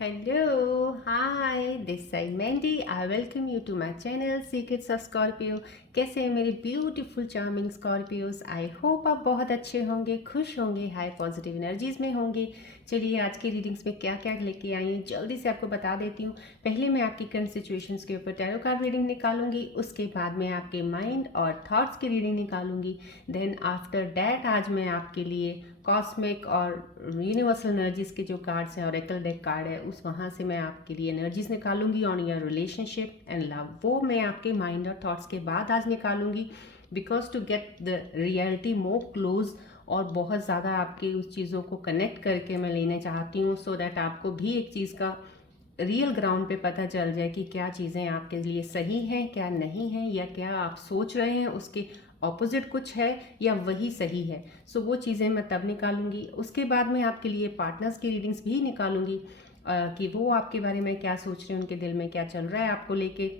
Hello, hi, this side Mandy. I welcome you to my channel Secrets of Scorpio. कैसे हैं मेरे beautiful charming Scorpios? I hope आप बहुत अच्छे होंगे, खुश होंगे, हाई पॉजिटिव एनर्जीज में होंगे। चलिए आज की रीडिंग्स में क्या क्या लेके आई हैं जल्दी से आपको बता देती हूँ। पहले मैं आपकी करंट सिचुएशंस के ऊपर टैरो कार्ड रीडिंग निकालूंगी, उसके बाद मैं आपके माइंड और थॉट्स की रीडिंग निकालूंगी। देन आफ्टर डैट आज मैं आपके लिए कॉस्मिक और यूनिवर्सल एनर्जीज के जो कार्ड्स हैं, ऑरेकल डेक कार्ड है, उस वहाँ से मैं आपके लिए एनर्जीज निकालूंगी on your relationship and love. वो मैं आपके माइंड और थॉट्स के बाद आज निकालूंगी, because to get the reality more close और बहुत ज़्यादा आपके उस चीज़ों को कनेक्ट करके मैं लेना चाहती हूँ, सो दैट आपको भी एक चीज़ का रियल ग्राउंड पे पता चल जाए कि क्या चीज़ें आपके लिए सही हैं, क्या नहीं है, या क्या आप सोच रहे हैं उसके ऑपोजिट कुछ है या वही सही है। सो वो चीज़ें मैं तब निकालूंगी। उसके बाद मैं आपके लिए पार्टनर्स की रीडिंग्स भी निकालूंगी, कि वो आपके बारे में क्या सोच रहे हैं, उनके दिल में क्या चल रहा है आपको लेके।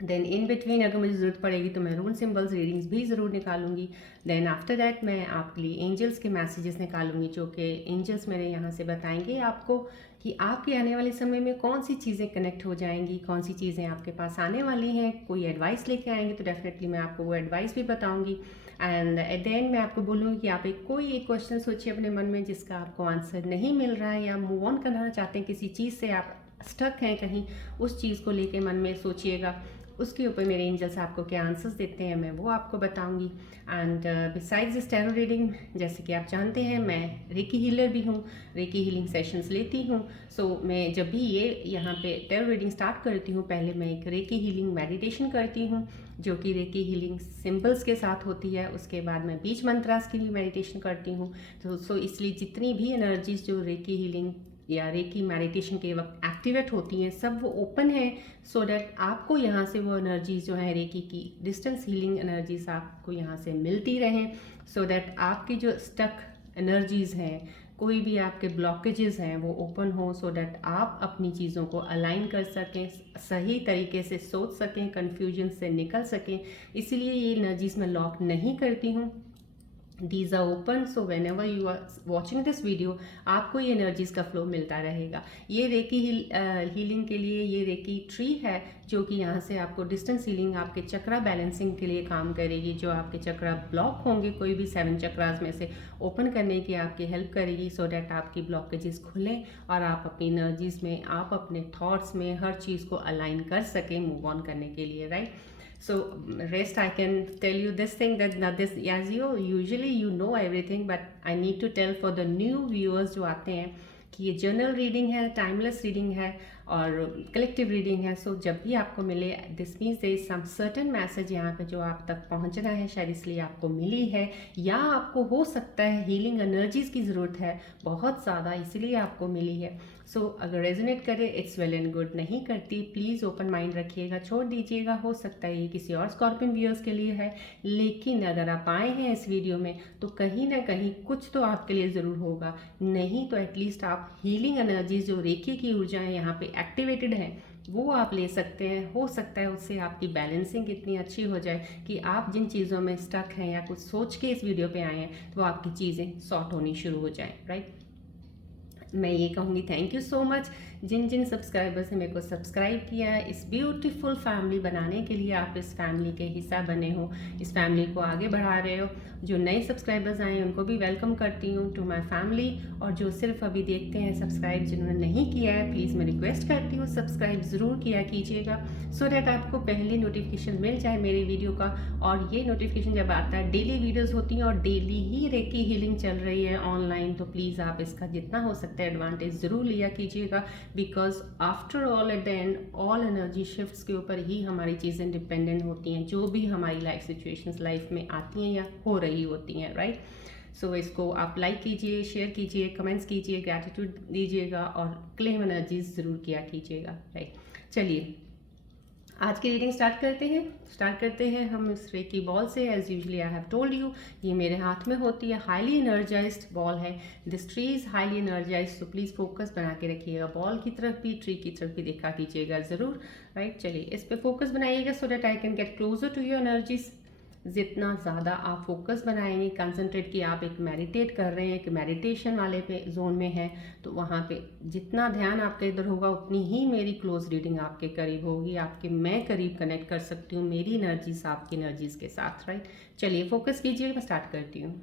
देन इन बिटवीन अगर मुझे ज़रूरत पड़ेगी तो मैं रून सिंबल्स रीडिंग्स भी ज़रूर निकालूंगी। देन आफ्टर दैट मैं आपके लिए एंजल्स के मैसेजेस निकालूंगी, जो कि एंजल्स मेरे यहाँ से बताएंगे आपको कि आपके आने वाले समय में कौन सी चीज़ें कनेक्ट हो जाएंगी, कौन सी चीज़ें आपके पास आने वाली हैं। कोई एडवाइस लेके आएंगे तो डेफिनेटली मैं आपको वो एडवाइस भी बताऊंगी। एंड एट द एंड मैं आपको बोलूँगी कि आप कोई एक क्वेश्चन सोचिए अपने मन में जिसका आपको आंसर नहीं मिल रहा है, या मूव ऑन करना चाहते हैं किसी चीज़ से, आप स्टक हैं कहीं, उस चीज़ को लेके मन में सोचिएगा। उसके ऊपर मेरे एंजल्स आपको क्या आंसर्स देते हैं मैं वो आपको बताऊंगी। And besides this tarot reading, जैसे कि आप जानते हैं मैं रेकी हीलर भी हूँ, रेकी हीलिंग सेशंस लेती हूँ। सो मैं जब भी ये यहाँ पे टैरो रीडिंग स्टार्ट करती हूँ, पहले मैं एक रेकी हीलिंग मेडिटेशन करती हूँ, जो कि रेकी हीलिंग सिंबल्स के साथ होती है। उसके बाद मैं बीच मंत्रास की भी मेडिटेशन करती हूँ। तो इसलिए जितनी भी एनर्जीज जो रेकी हीलिंग या रेकी मेडिटेशन के वक्त एक्टिवेट होती हैं, सब वो ओपन है, सो डैट आपको यहाँ से वो एनर्जीज जो है रेकी की डिस्टेंस हीलिंग एनर्जीज आपको यहाँ से मिलती रहें, सो डैट आपकी जो स्टक एनर्जीज हैं, कोई भी आपके ब्लॉकेजेस हैं, वो ओपन हो, सो डैट आप अपनी चीज़ों को अलाइन कर सकें, सही तरीके से सोच सकें, कन्फ्यूजन से निकल सकें। इसीलिए ये एनर्जीज मैं लॉक नहीं करती हूँ, these are open, so whenever you are watching this video आपको ये एनर्जीज का फ्लो मिलता रहेगा। ये रेकी हीलिंग के लिए ये रेकी ट्री है, जो कि यहाँ से आपको डिस्टेंस हीलिंग, आपके चक्रा बैलेंसिंग के लिए काम करेगी। जो आपके चक्रा ब्लॉक होंगे कोई भी 7 चक्रास में से ओपन करने की आपकी हेल्प करेगी, सो डैट आपकी ब्लॉकेजेस खुलें और आप अपनी एनर्जीज में, आप अपने थॉट्स में हर चीज़ को अलाइन कर सकें मूव ऑन करने के लिए, right. So rest, I can tell you this thing that this, as you usually you know everything, but I need to tell for the new viewers जो आते हैं कि ये जर्नल रीडिंग है, टाइमलेस रीडिंग है और कलेक्टिव रीडिंग है। सो जब भी आपको मिले, this means there is some certain message यहाँ पे जो आप तक पहुँचना है, शायद इसलिए आपको मिली है, या आपको हो सकता है हीलिंग एनर्जीज की ज़रूरत है बहुत ज़्यादा, इसलिए आपको मिली है। सो अगर रेजोनेट करे इट्स वेल एंड गुड, नहीं करती प्लीज़ ओपन माइंड रखिएगा, छोड़ दीजिएगा। हो सकता है ये किसी और स्कॉर्पियन व्यूअर्स के लिए है, लेकिन अगर आप आए हैं इस वीडियो में तो कहीं ना कहीं कुछ तो आपके लिए ज़रूर होगा, नहीं तो एटलीस्ट आप हीलिंग एनर्जीज जो रेकी की ऊर्जाएं यहाँ पे एक्टिवेटेड हैं वो आप ले सकते हैं। हो सकता है उससे आपकी बैलेंसिंग इतनी अच्छी हो जाए कि आप जिन चीज़ों में स्टक हैं या कुछ सोच के इस वीडियो पे आए हैं, तो आपकी चीज़ें सॉर्ट होनी शुरू हो जाएं, राइट। मैं ये कहूँगी थैंक यू सो मच जिन जिन सब्सक्राइबर्स ने मेरे को सब्सक्राइब किया है। इस ब्यूटीफुल फैमिली बनाने के लिए आप इस फैमिली के हिस्सा बने हो, इस फैमिली को आगे बढ़ा रहे हो। जो नए सब्सक्राइबर्स आए हैं उनको भी वेलकम करती हूँ टू माय फैमिली, और जो सिर्फ अभी देखते हैं सब्सक्राइब जिन्होंने नहीं किया है, प्लीज़ मैं रिक्वेस्ट करती हूँ सब्सक्राइब ज़रूर किया कीजिएगा, सो डैट आपको पहले नोटिफिकेशन मिल जाए मेरे वीडियो का। और ये नोटिफिकेशन जब आता है, डेली वीडियोज़ होती हैं और डेली ही रेकी हीलिंग चल रही है ऑनलाइन, तो प्लीज़ आप इसका जितना हो सकता है एडवांटेज ज़रूर लिया कीजिएगा, because after all at the end all energy shifts के ऊपर ही हमारी चीज़ें डिपेंडेंट होती हैं, जो भी हमारी लाइफ सिचुएशंस लाइफ में आती हैं या हो रही होती हैं, राइट। सो इसको आप लाइक कीजिए, शेयर कीजिए, कमेंट्स कीजिए, ग्रैटिट्यूड दीजिएगा और क्लेम एनर्जीज ज़रूर किया कीजिएगा, राइट। चलिए आज की रीडिंग स्टार्ट करते हैं हम इस रेकी बॉल से। As usually I have told you, ये मेरे हाथ में होती है, हाईली एनर्जाइज्ड बॉल है। This tree is highly energized, so please focus बना के रखिएगा, बॉल की तरफ भी ट्री की तरफ भी देखा कीजिएगा ज़रूर, राइट। चलिए इस पे फोकस बनाइएगा, so that I can get closer to your energies. जितना ज़्यादा आप फोकस बनाएंगे, कंसंट्रेट कि आप एक मेडिटेट कर रहे हैं, एक मेडिटेशन वाले पे जोन में है, तो वहाँ पे जितना ध्यान आपका इधर होगा उतनी ही मेरी क्लोज रीडिंग आपके करीब होगी, आपके मैं करीब कनेक्ट कर सकती हूँ मेरी एनर्जीज आपकी एनर्जीज के साथ, राइट। चलिए फोकस कीजिए, मैं स्टार्ट करती हूँ।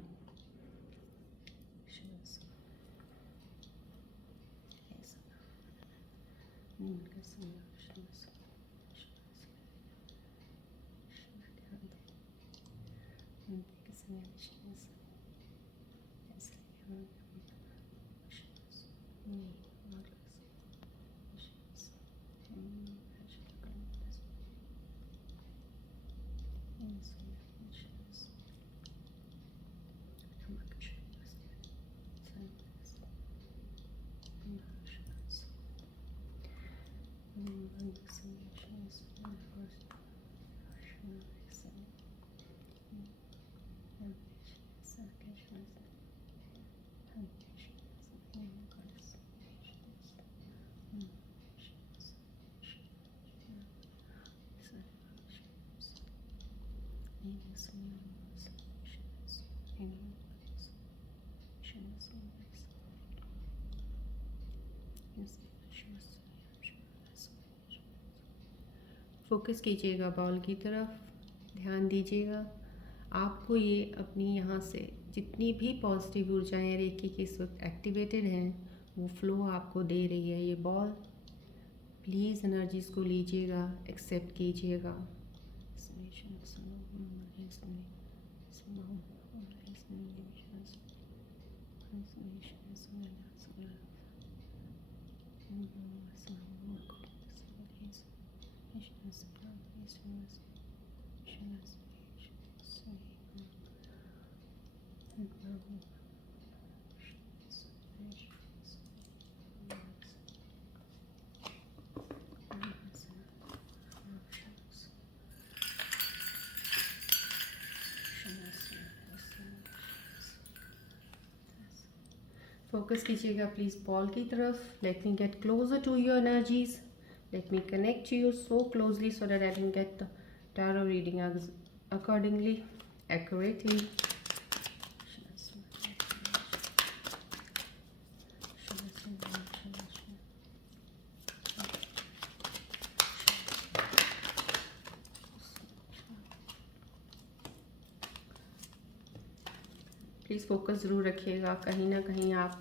फोकस कीजिएगा बॉल की तरफ, ध्यान दीजिएगा। आपको ये अपनी यहाँ से जितनी भी पॉजिटिव ऊर्जाएं रेखी की इस वक्त एक्टिवेटेड हैं वो फ्लो आपको दे रही है ये बॉल। प्लीज़ एनर्जीज को लीजिएगा, एक्सेप्ट कीजिएगा। फोकस कीजिएगा प्लीज़ बॉल की तरफ। Let me get closer to your energies, let me connect to you so closely so that I can get the tarot reading accordingly, accurately. Please focus ज़रूर रखिएगा, कहीं ना कहीं आप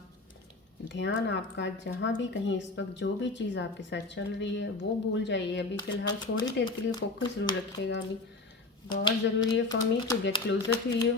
ध्यान आपका जहाँ भी कहीं इस वक्त जो भी चीज़ आपके साथ चल रही है वो भूल जाइए। अभी फ़िलहाल थोड़ी देर के लिए फोकस ज़रूर रखिएगा, अभी बहुत ज़रूरी है for me to get closer to you.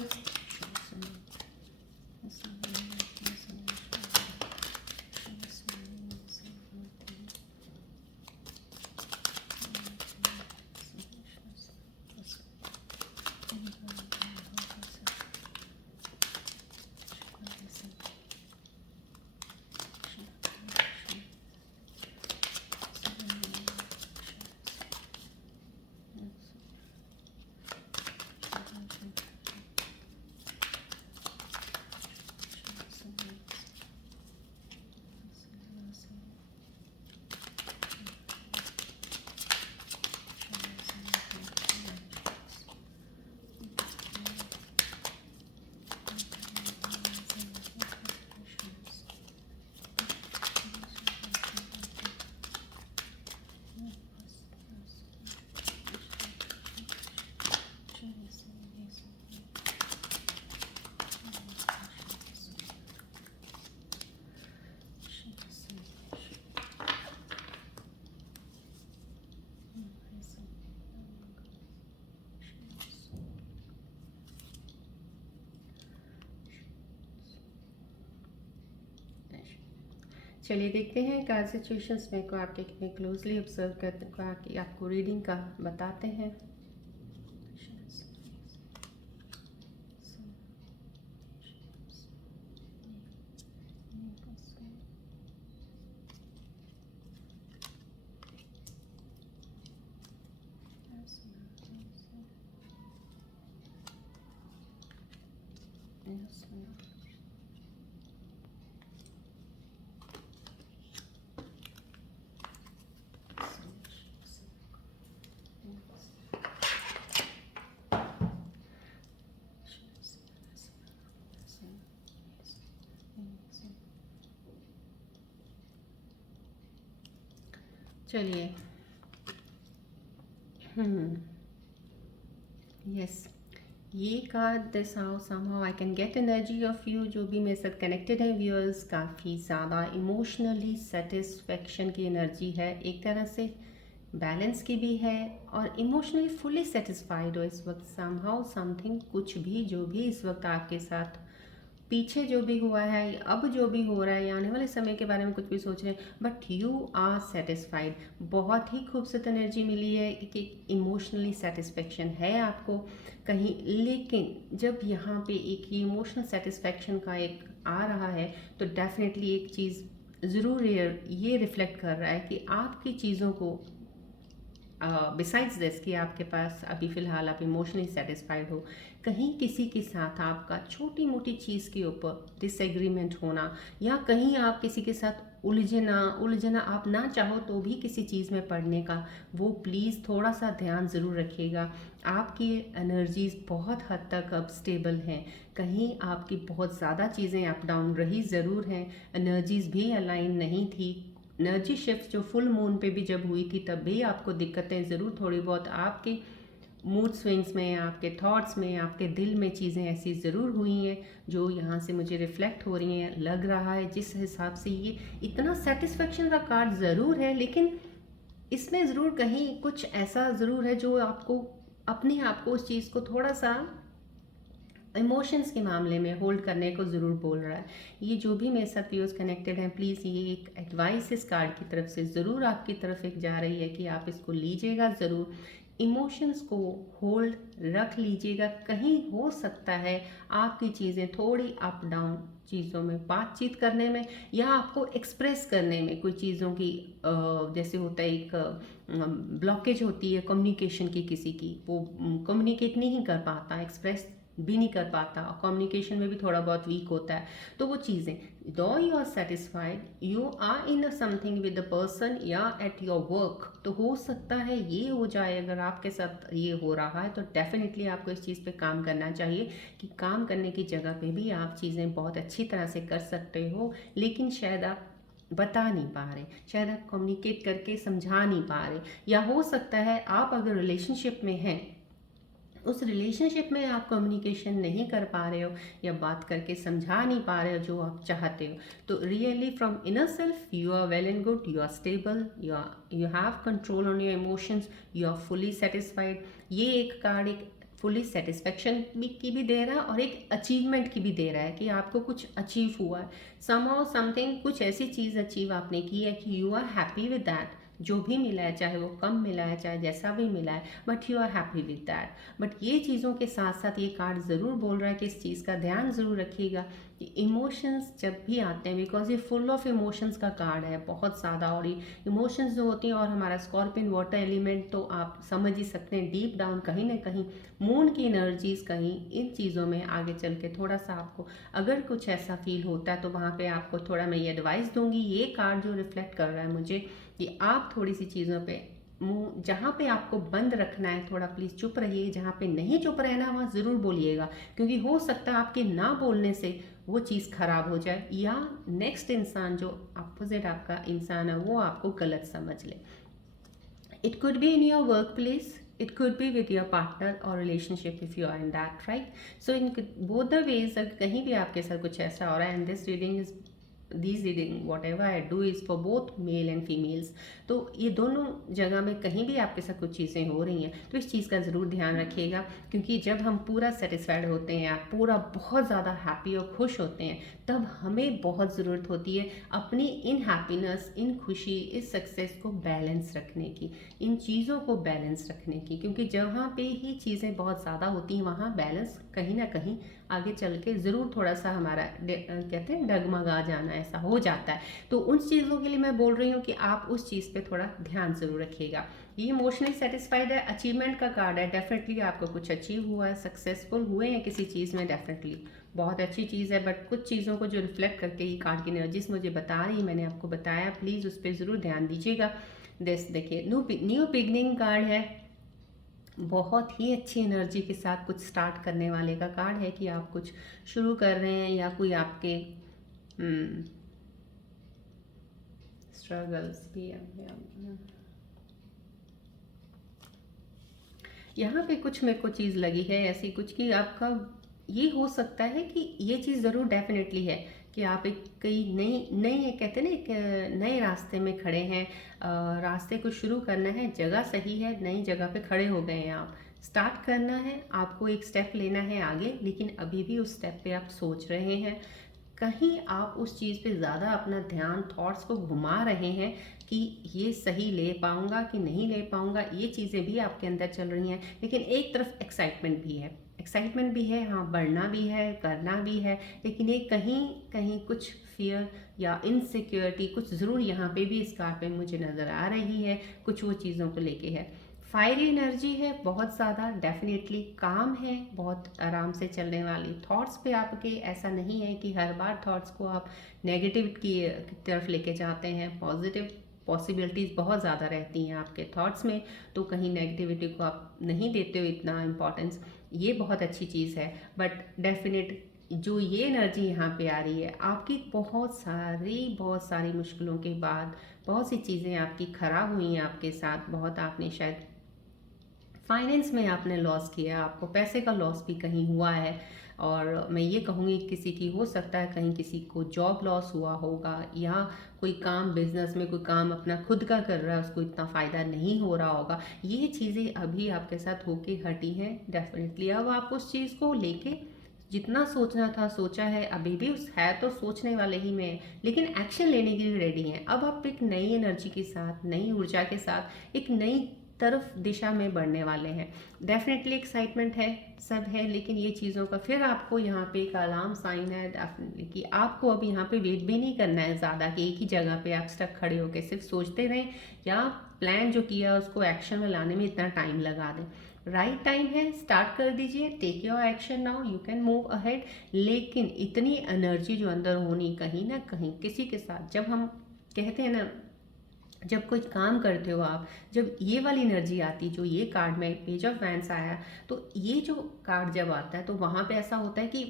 चलिए देखते हैं क्या सिचुएशंस में को आपके कितने क्लोजली ऑब्जर्व करते कि आपको रीडिंग का बताते हैं। चलिए। यस, ये card this how somehow I can get energy of you. जो भी मेरे साथ कनेक्टेड है व्यूअर्स, काफ़ी ज़्यादा इमोशनली सेटिस्फेक्शन की एनर्जी है, एक तरह से बैलेंस की भी है, और इमोशनली फुली सेटिस्फाइड हो इस वक्त। समहाउ समथिंग, कुछ भी जो भी इस वक्त आपके साथ पीछे जो भी हुआ है, अब जो भी हो रहा है, या आने वाले समय के बारे में कुछ भी सोच रहे हैं, बट यू आर सेटिस्फाइड। बहुत ही खूबसूरत एनर्जी मिली है कि इमोशनली सेटिस्फेक्शन है आपको कहीं। लेकिन जब यहाँ पे एक इमोशनल सेटिस्फेक्शन का एक आ रहा है, तो डेफिनेटली एक चीज़ ज़रूर ये रिफ्लेक्ट कर रहा है कि आपकी चीज़ों को बिसाइड्स दिस कि आपके पास अभी फ़िलहाल आप इमोशनली सेटिस्फाइड हो, कहीं किसी के साथ आपका छोटी मोटी चीज़ के ऊपर डिसएग्रीमेंट होना, या कहीं आप किसी के साथ उलझना आप ना चाहो तो भी किसी चीज़ में पड़ने का, वो प्लीज़ थोड़ा सा ध्यान ज़रूर रखिएगा। आपकी एनर्जीज़ बहुत हद तक अब स्टेबल हैं, कहीं आपकी बहुत ज़्यादा चीज़ें अप डाउन रही ज़रूर हैं, एनर्जीज़ भी अलाइन नहीं थी। एनर्जी शिफ्ट जो फुल मून पे भी जब हुई थी, तब भी आपको दिक्कतें ज़रूर थोड़ी बहुत आपके मूड स्विंग्स में, आपके थॉट्स में, आपके दिल में चीज़ें ऐसी ज़रूर हुई हैं जो यहाँ से मुझे रिफ्लेक्ट हो रही हैं। लग रहा है जिस हिसाब से ये इतना सेटिस्फेक्शन का कार्ड ज़रूर है, लेकिन इसमें ज़रूर कहीं कुछ ऐसा ज़रूर है जो आपको अपने आप को उस चीज़ को थोड़ा सा इमोशंस के मामले में होल्ड करने को ज़रूर बोल रहा है। ये जो भी मेरे साथ व्यूअर्स कनेक्टेड हैं, प्लीज़ ये एक एडवाइस इस कार्ड की तरफ से ज़रूर आपकी तरफ एक जा रही है कि आप इसको लीजिएगा ज़रूर। इमोशंस को होल्ड रख लीजिएगा। कहीं हो सकता है आपकी चीज़ें थोड़ी अप डाउन चीज़ों में, बातचीत करने में, या आपको एक्सप्रेस करने में कोई चीज़ों की जैसे होता है एक ब्लॉकेज होती है कम्युनिकेशन की, किसी की वो कम्युनिकेट नहीं कर पाता, एक्सप्रेस भी नहीं कर पाता, और कम्युनिकेशन में भी थोड़ा बहुत वीक होता है। तो वो चीज़ें, दो you are satisfied, you are in something with the person या एट योर वर्क, तो हो सकता है ये हो जाए। अगर आपके साथ ये हो रहा है तो डेफिनेटली आपको इस चीज़ पे काम करना चाहिए कि काम करने की जगह पे भी आप चीज़ें बहुत अच्छी तरह से कर सकते हो, लेकिन शायद आप बता नहीं पा रहे, शायद आप कम्युनिकेट करके समझा नहीं पा रहे, या हो सकता है आप अगर रिलेशनशिप में हैं, उस रिलेशनशिप में आप कम्युनिकेशन नहीं कर पा रहे हो, या बात करके समझा नहीं पा रहे हो जो आप चाहते हो। तो really from inner self you are well and good, you are stable, you have control on your emotions, you are fully satisfied. ये एक कार्ड एक फुली सेटिस्फेक्शन की भी दे रहा है, और एक अचीवमेंट की भी दे रहा है कि आपको कुछ अचीव हुआ है, समहाउ समथिंग, कुछ ऐसी चीज़ अचीव आपने की है कि you are happy with that. जो भी मिला है, चाहे वो कम मिला है, चाहे जैसा भी मिला है, but you are happy with that. But ये चीज़ों के साथ साथ ये कार्ड ज़रूर बोल रहा है कि इस चीज़ का ध्यान ज़रूर रखिएगा कि इमोशंस जब भी आते हैं, बिकॉज ये फुल ऑफ इमोशंस का कार्ड है बहुत ज़्यादा, और ये इमोशंस जो होती हैं, और हमारा स्कॉर्पियन वाटर एलिमेंट, तो आप समझ ही सकते हैं डीप डाउन कहीं ना कहीं मून की एनर्जीज कहीं इन चीज़ों में आगे चल के थोड़ा सा आपको अगर कुछ ऐसा फील होता है, तो वहाँ पे आपको थोड़ा मैं ये एडवाइस दूंगी। ये कार्ड जो रिफ्लेक्ट कर रहा है मुझे कि आप थोड़ी सी चीज़ों पे मुंह, जहाँ पे आपको बंद रखना है थोड़ा प्लीज़ चुप रहिए, जहाँ पे नहीं चुप रहना वहाँ ज़रूर बोलिएगा, क्योंकि हो सकता है आपके ना बोलने से वो चीज़ ख़राब हो जाए, या नेक्स्ट इंसान जो अपोजिट आपका इंसान है वो आपको गलत समझ ले। It could be in your workplace, it could be with your partner or relationship if you are in that, right? So in both the ways, अगर कहीं भी आपके साथ कुछ ऐसा हो रहा है, and this reading is these reading whatever I do is for both male and females, तो ये दोनों जगह में कहीं भी आपके साथ कुछ चीज़ें हो रही हैं, तो इस चीज़ का ज़रूर ध्यान रखिएगा, क्योंकि जब हम पूरा सेटिस्फाइड होते हैं, आप पूरा बहुत ज़्यादा हैप्पी और खुश होते हैं, तब हमें बहुत ज़रूरत होती है अपनी इन हैप्पीनेस, इन खुशी, इस सक्सेस को बैलेंस रखने की, इन चीज़ों को बैलेंस रखने की, क्योंकि जहाँ पे ही चीज़ें बहुत ज़्यादा होती हैं वहाँ बैलेंस कहीं ना कहीं आगे चल के ज़रूर थोड़ा सा हमारा कहते हैं डगमगा जाना, ऐसा हो जाता है। तो उन चीज़ों के लिए मैं बोल रही हूँ कि आप उस चीज़ पे थोड़ा ध्यान ज़रूर रखिएगा। ये इमोशनली सेटिस्फाइड है, अचीवमेंट का कार्ड है, डेफिनेटली आपको कुछ अचीव हुआ है, सक्सेसफुल हुए हैं किसी चीज़ में, डेफिनेटली बहुत अच्छी चीज़ है। बट कुछ चीज़ों को जो रिफ्लेक्ट करके ये कार्ड की एनर्जीज मुझे बता रही है, मैंने आपको बताया, प्लीज़ उस पर ज़रूर ध्यान दीजिएगा। देखिए न्यू बिगनिंग कार्ड है, बहुत ही अच्छी एनर्जी के साथ कुछ स्टार्ट करने वाले का कार्ड है कि आप कुछ शुरू कर रहे हैं, या कोई आपके स्ट्रगल्स भी यहाँ पे कुछ मेरे को चीज़ लगी है ऐसी कुछ कि आपका ये हो सकता है कि ये चीज़ ज़रूर डेफिनेटली है कि आप एक कई नई नई कहते हैं ना एक नए रास्ते में खड़े हैं। रास्ते को शुरू करना है, जगह सही है, नई जगह पे खड़े हो गए हैं आप। स्टार्ट करना है, आपको एक स्टेप लेना है आगे, लेकिन अभी भी उस स्टेप पे आप सोच रहे हैं। कहीं आप उस चीज़ पे ज़्यादा अपना ध्यान थॉट्स को घुमा रहे हैं कि ये सही ले पाऊँगा कि नहीं ले पाऊँगा, ये चीज़ें भी आपके अंदर चल रही हैं। लेकिन एक तरफ एक्साइटमेंट भी है, हाँ बढ़ना भी है, करना भी है, लेकिन ये कहीं कहीं कुछ फियर या इनसिक्योरिटी कुछ ज़रूर यहाँ पे भी इस कार पे मुझे नज़र आ रही है, कुछ वो चीज़ों को लेके है। फायरी एनर्जी है बहुत ज़्यादा, डेफिनेटली काम है, बहुत आराम से चलने वाली। थॉट्स पे आपके ऐसा नहीं है कि हर बार थॉट्स को आप नेगेटिव की तरफ लेके जाते हैं, पॉजिटिव पॉसिबिलिटीज़ बहुत ज़्यादा रहती हैं आपके थॉट्स में, तो कहीं नेगेटिविटी को आप नहीं देते हो इतना इम्पोर्टेंस, ये बहुत अच्छी चीज़ है। बट डेफिनेट जो ये एनर्जी यहाँ पे आ रही है, आपकी बहुत सारी मुश्किलों के बाद बहुत सी चीज़ें आपकी ख़राब हुई हैं आपके साथ, बहुत आपने शायद फाइनेंस में आपने लॉस किया, आपको पैसे का लॉस भी कहीं हुआ है। और मैं ये कहूँगी किसी की हो सकता है कहीं किसी को जॉब लॉस हुआ होगा, या कोई काम बिजनेस में कोई काम अपना खुद का कर रहा है उसको इतना फ़ायदा नहीं हो रहा होगा। ये चीज़ें अभी आपके साथ होके हटी हैं डेफिनेटली। अब आप उस चीज़ को लेके जितना सोचना था सोचा है, अभी भी उस है तो सोचने वाले ही में, लेकिन एक्शन लेने के लिए रेडी हैं। अब आप एक नई एनर्जी के साथ, नई ऊर्जा के साथ एक नई तरफ दिशा में बढ़ने वाले हैं। डेफिनेटली एक्साइटमेंट है, सब है, लेकिन ये चीज़ों का फिर आपको यहाँ पे एक अलार्म साइन है डेफिनेटली कि आपको अब यहाँ पे वेट भी नहीं करना है ज़्यादा कि एक ही जगह पे आप स्टक खड़े होकर सिर्फ सोचते रहें, या प्लान जो किया उसको एक्शन में लाने में इतना टाइम लगा दें। राइट टाइम है, स्टार्ट कर दीजिए, take your action now, you can move ahead. लेकिन इतनी एनर्जी जो अंदर होनी कहीं ना कहीं किसी के साथ, जब हम कहते हैं ना जब कोई काम करते हो आप, जब ये वाली एनर्जी आती, जो ये कार्ड में पेज ऑफ वैंड्स आया, तो ये जो कार्ड जब आता है तो वहाँ पे ऐसा होता है कि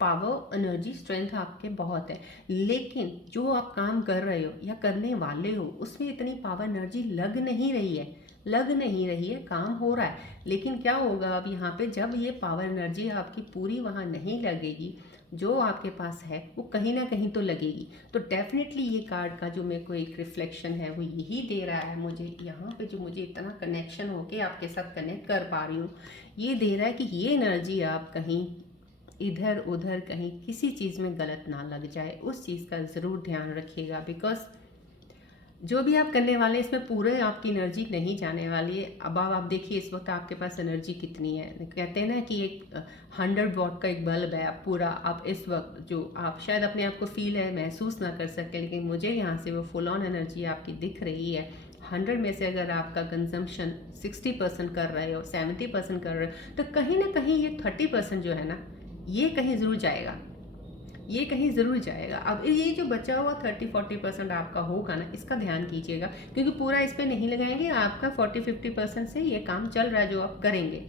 पावर एनर्जी स्ट्रेंथ आपके बहुत है, लेकिन जो आप काम कर रहे हो या करने वाले हो उसमें इतनी पावर एनर्जी लग नहीं रही है, काम हो रहा है, लेकिन क्या होगा अब यहाँ पे जब ये पावर एनर्जी आपकी पूरी वहाँ नहीं लगेगी, जो आपके पास है वो कहीं ना कहीं तो लगेगी। तो डेफिनेटली ये कार्ड का जो मेरे को एक रिफ्लेक्शन है वो यही दे रहा है मुझे यहाँ पे, जो मुझे इतना कनेक्शन होके आपके साथ कनेक्ट कर पा रही हूँ, ये दे रहा है कि ये एनर्जी आप कहीं इधर उधर कहीं किसी चीज़ में गलत ना लग जाए, उस चीज़ का ज़रूर ध्यान रखिएगा। बिकॉज जो भी आप करने वाले हैं इसमें पूरे आपकी एनर्जी नहीं जाने वाली है। अब आप देखिए इस वक्त आपके पास एनर्जी कितनी है, कहते हैं ना कि एक 100 वॉट का एक बल्ब है, आप पूरा आप इस वक्त जो आप शायद अपने आप को फील है महसूस ना कर सके, लेकिन मुझे यहाँ से वो फुल ऑन एनर्जी आपकी दिख रही है। 100 में से अगर आपका कंजम्पशन 60% कर रहे हो, 70% कर रहे हो, तो कहीं ना कहीं ये 30% जो है ना, ये कहीं ज़रूर जाएगा, ये कहीं ज़रूर जाएगा। अब ये जो बचा हुआ 30-40% आपका होगा ना, इसका ध्यान कीजिएगा, क्योंकि पूरा इस पर नहीं लगाएंगे, आपका 40-50% से ये काम चल रहा है जो आप करेंगे,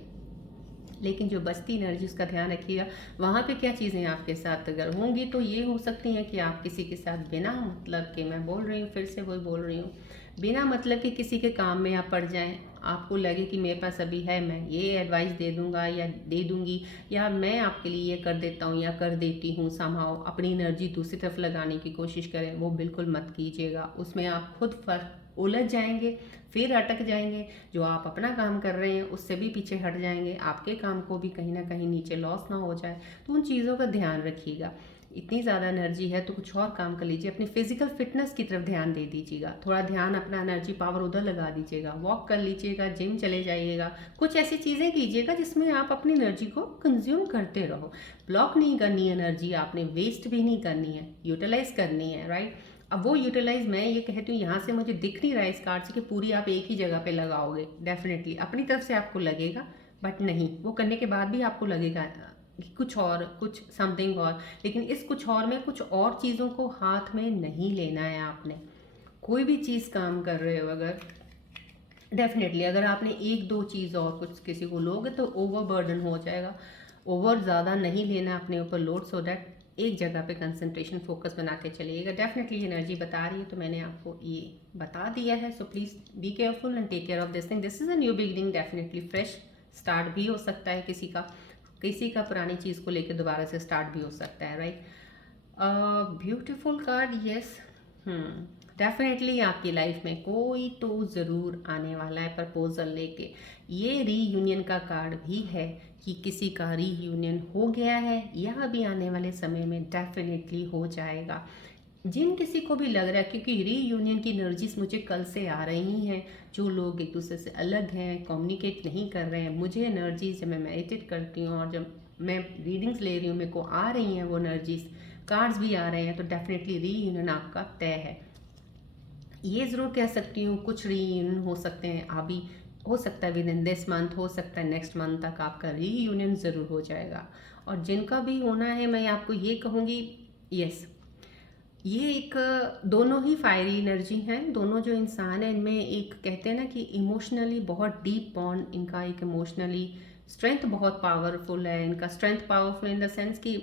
लेकिन जो बचती एनर्जी उसका ध्यान रखिएगा। वहाँ पे क्या चीज़ें आपके साथ अगर होंगी तो ये हो सकती हैं कि आप किसी के साथ बिना मतलब के, मैं बोल रही हूँ फिर से वही बोल रही हूँ, बिना मतलब कि किसी के काम में आप पड़ जाएं, आपको लगे कि मेरे पास अभी है, मैं ये एडवाइस दे दूंगा या दे दूंगी, या मैं आपके लिए ये कर देता हूँ या कर देती हूँ, समहाउ अपनी एनर्जी दूसरी तरफ लगाने की कोशिश करें, वो बिल्कुल मत कीजिएगा। उसमें आप खुद उलझ जाएंगे, फिर अटक जाएंगे, जो आप अपना काम कर रहे हैं उससे भी पीछे हट जाएंगे, आपके काम को भी कहीं ना कहीं नीचे लॉस ना हो जाए। तो उन चीज़ों का ध्यान रखिएगा। इतनी ज़्यादा एनर्जी है तो कुछ और काम कर लीजिए, अपनी फिजिकल फिटनेस की तरफ ध्यान दे दीजिएगा, थोड़ा ध्यान अपना एनर्जी पावर उधर लगा दीजिएगा, वॉक कर लीजिएगा, जिम चले जाइएगा, कुछ ऐसी चीज़ें कीजिएगा जिसमें आप अपनी एनर्जी को कंज्यूम करते रहो। ब्लॉक नहीं करनी एनर्जी आपने, वेस्ट भी नहीं करनी है, यूटिलाइज करनी है, राइट। अब वो यूटिलाइज मैं ये कहती हूँ, यहाँ से मुझे दिख नहीं रहा है इस कार्ड से कि पूरी आप एक ही जगह पे लगाओगे, डेफिनेटली अपनी तरफ से आपको लगेगा, बट नहीं, वो करने के बाद भी आपको लगेगा कुछ और, कुछ समथिंग और, लेकिन इस कुछ और में कुछ और चीज़ों को हाथ में नहीं लेना है आपने। कोई भी चीज़ काम कर रहे हो अगर, डेफिनेटली अगर आपने एक दो चीज़ और कुछ किसी को लोगे तो ओवर बर्डन हो जाएगा, ओवर ज़्यादा नहीं लेना अपने ऊपर लोड, सो दैट एक जगह पे कंसंट्रेशन फोकस बना के चलिएगा। डेफिनेटली एनर्जी बता रही है तो मैंने आपको ये बता दिया है। So please be careful and take care of this thing. This is a new beginning, definitely fresh start भी हो सकता है किसी का पुरानी चीज़ को लेकर दोबारा से स्टार्ट भी हो सकता है, right. Beautiful card, yes. Definitely आपकी लाइफ में कोई तो ज़रूर आने वाला है प्रपोजल लेके। ये रीयूनियन का कार्ड भी है कि किसी का रीयूनियन हो गया है या अभी आने वाले समय में डेफिनेटली हो जाएगा। जिन किसी को भी लग रहा है, क्योंकि रीयूनियन की एनर्जीज मुझे कल से आ रही हैं, जो लोग एक दूसरे से अलग हैं, कम्युनिकेट नहीं कर रहे हैं, मुझे एनर्जीज जब मैं मेडिटेट करती हूँ और जब मैं रीडिंग्स ले रही हूँ मेरे को आ रही हैं वो एनर्जीज, कार्ड्स भी आ रहे हैं, तो डेफिनेटली रीयूनियन आपका तय है। ये ज़रूर कह सकती हूँ कुछ रीयूनियन हो सकते हैं अभी, हो सकता है विद इन दिस मंथ, हो सकता है नेक्स्ट मंथ तक आपका रीयूनियन ज़रूर हो जाएगा। और जिनका भी होना है मैं आपको ये कहूँगी, यस, ये एक दोनों ही फायरी एनर्जी हैं। दोनों जो इंसान हैं इनमें एक कहते हैं ना कि इमोशनली बहुत डीप बॉन्ड, इनका एक इमोशनली स्ट्रेंथ बहुत पावरफुल है। इनका strength powerful in the sense कि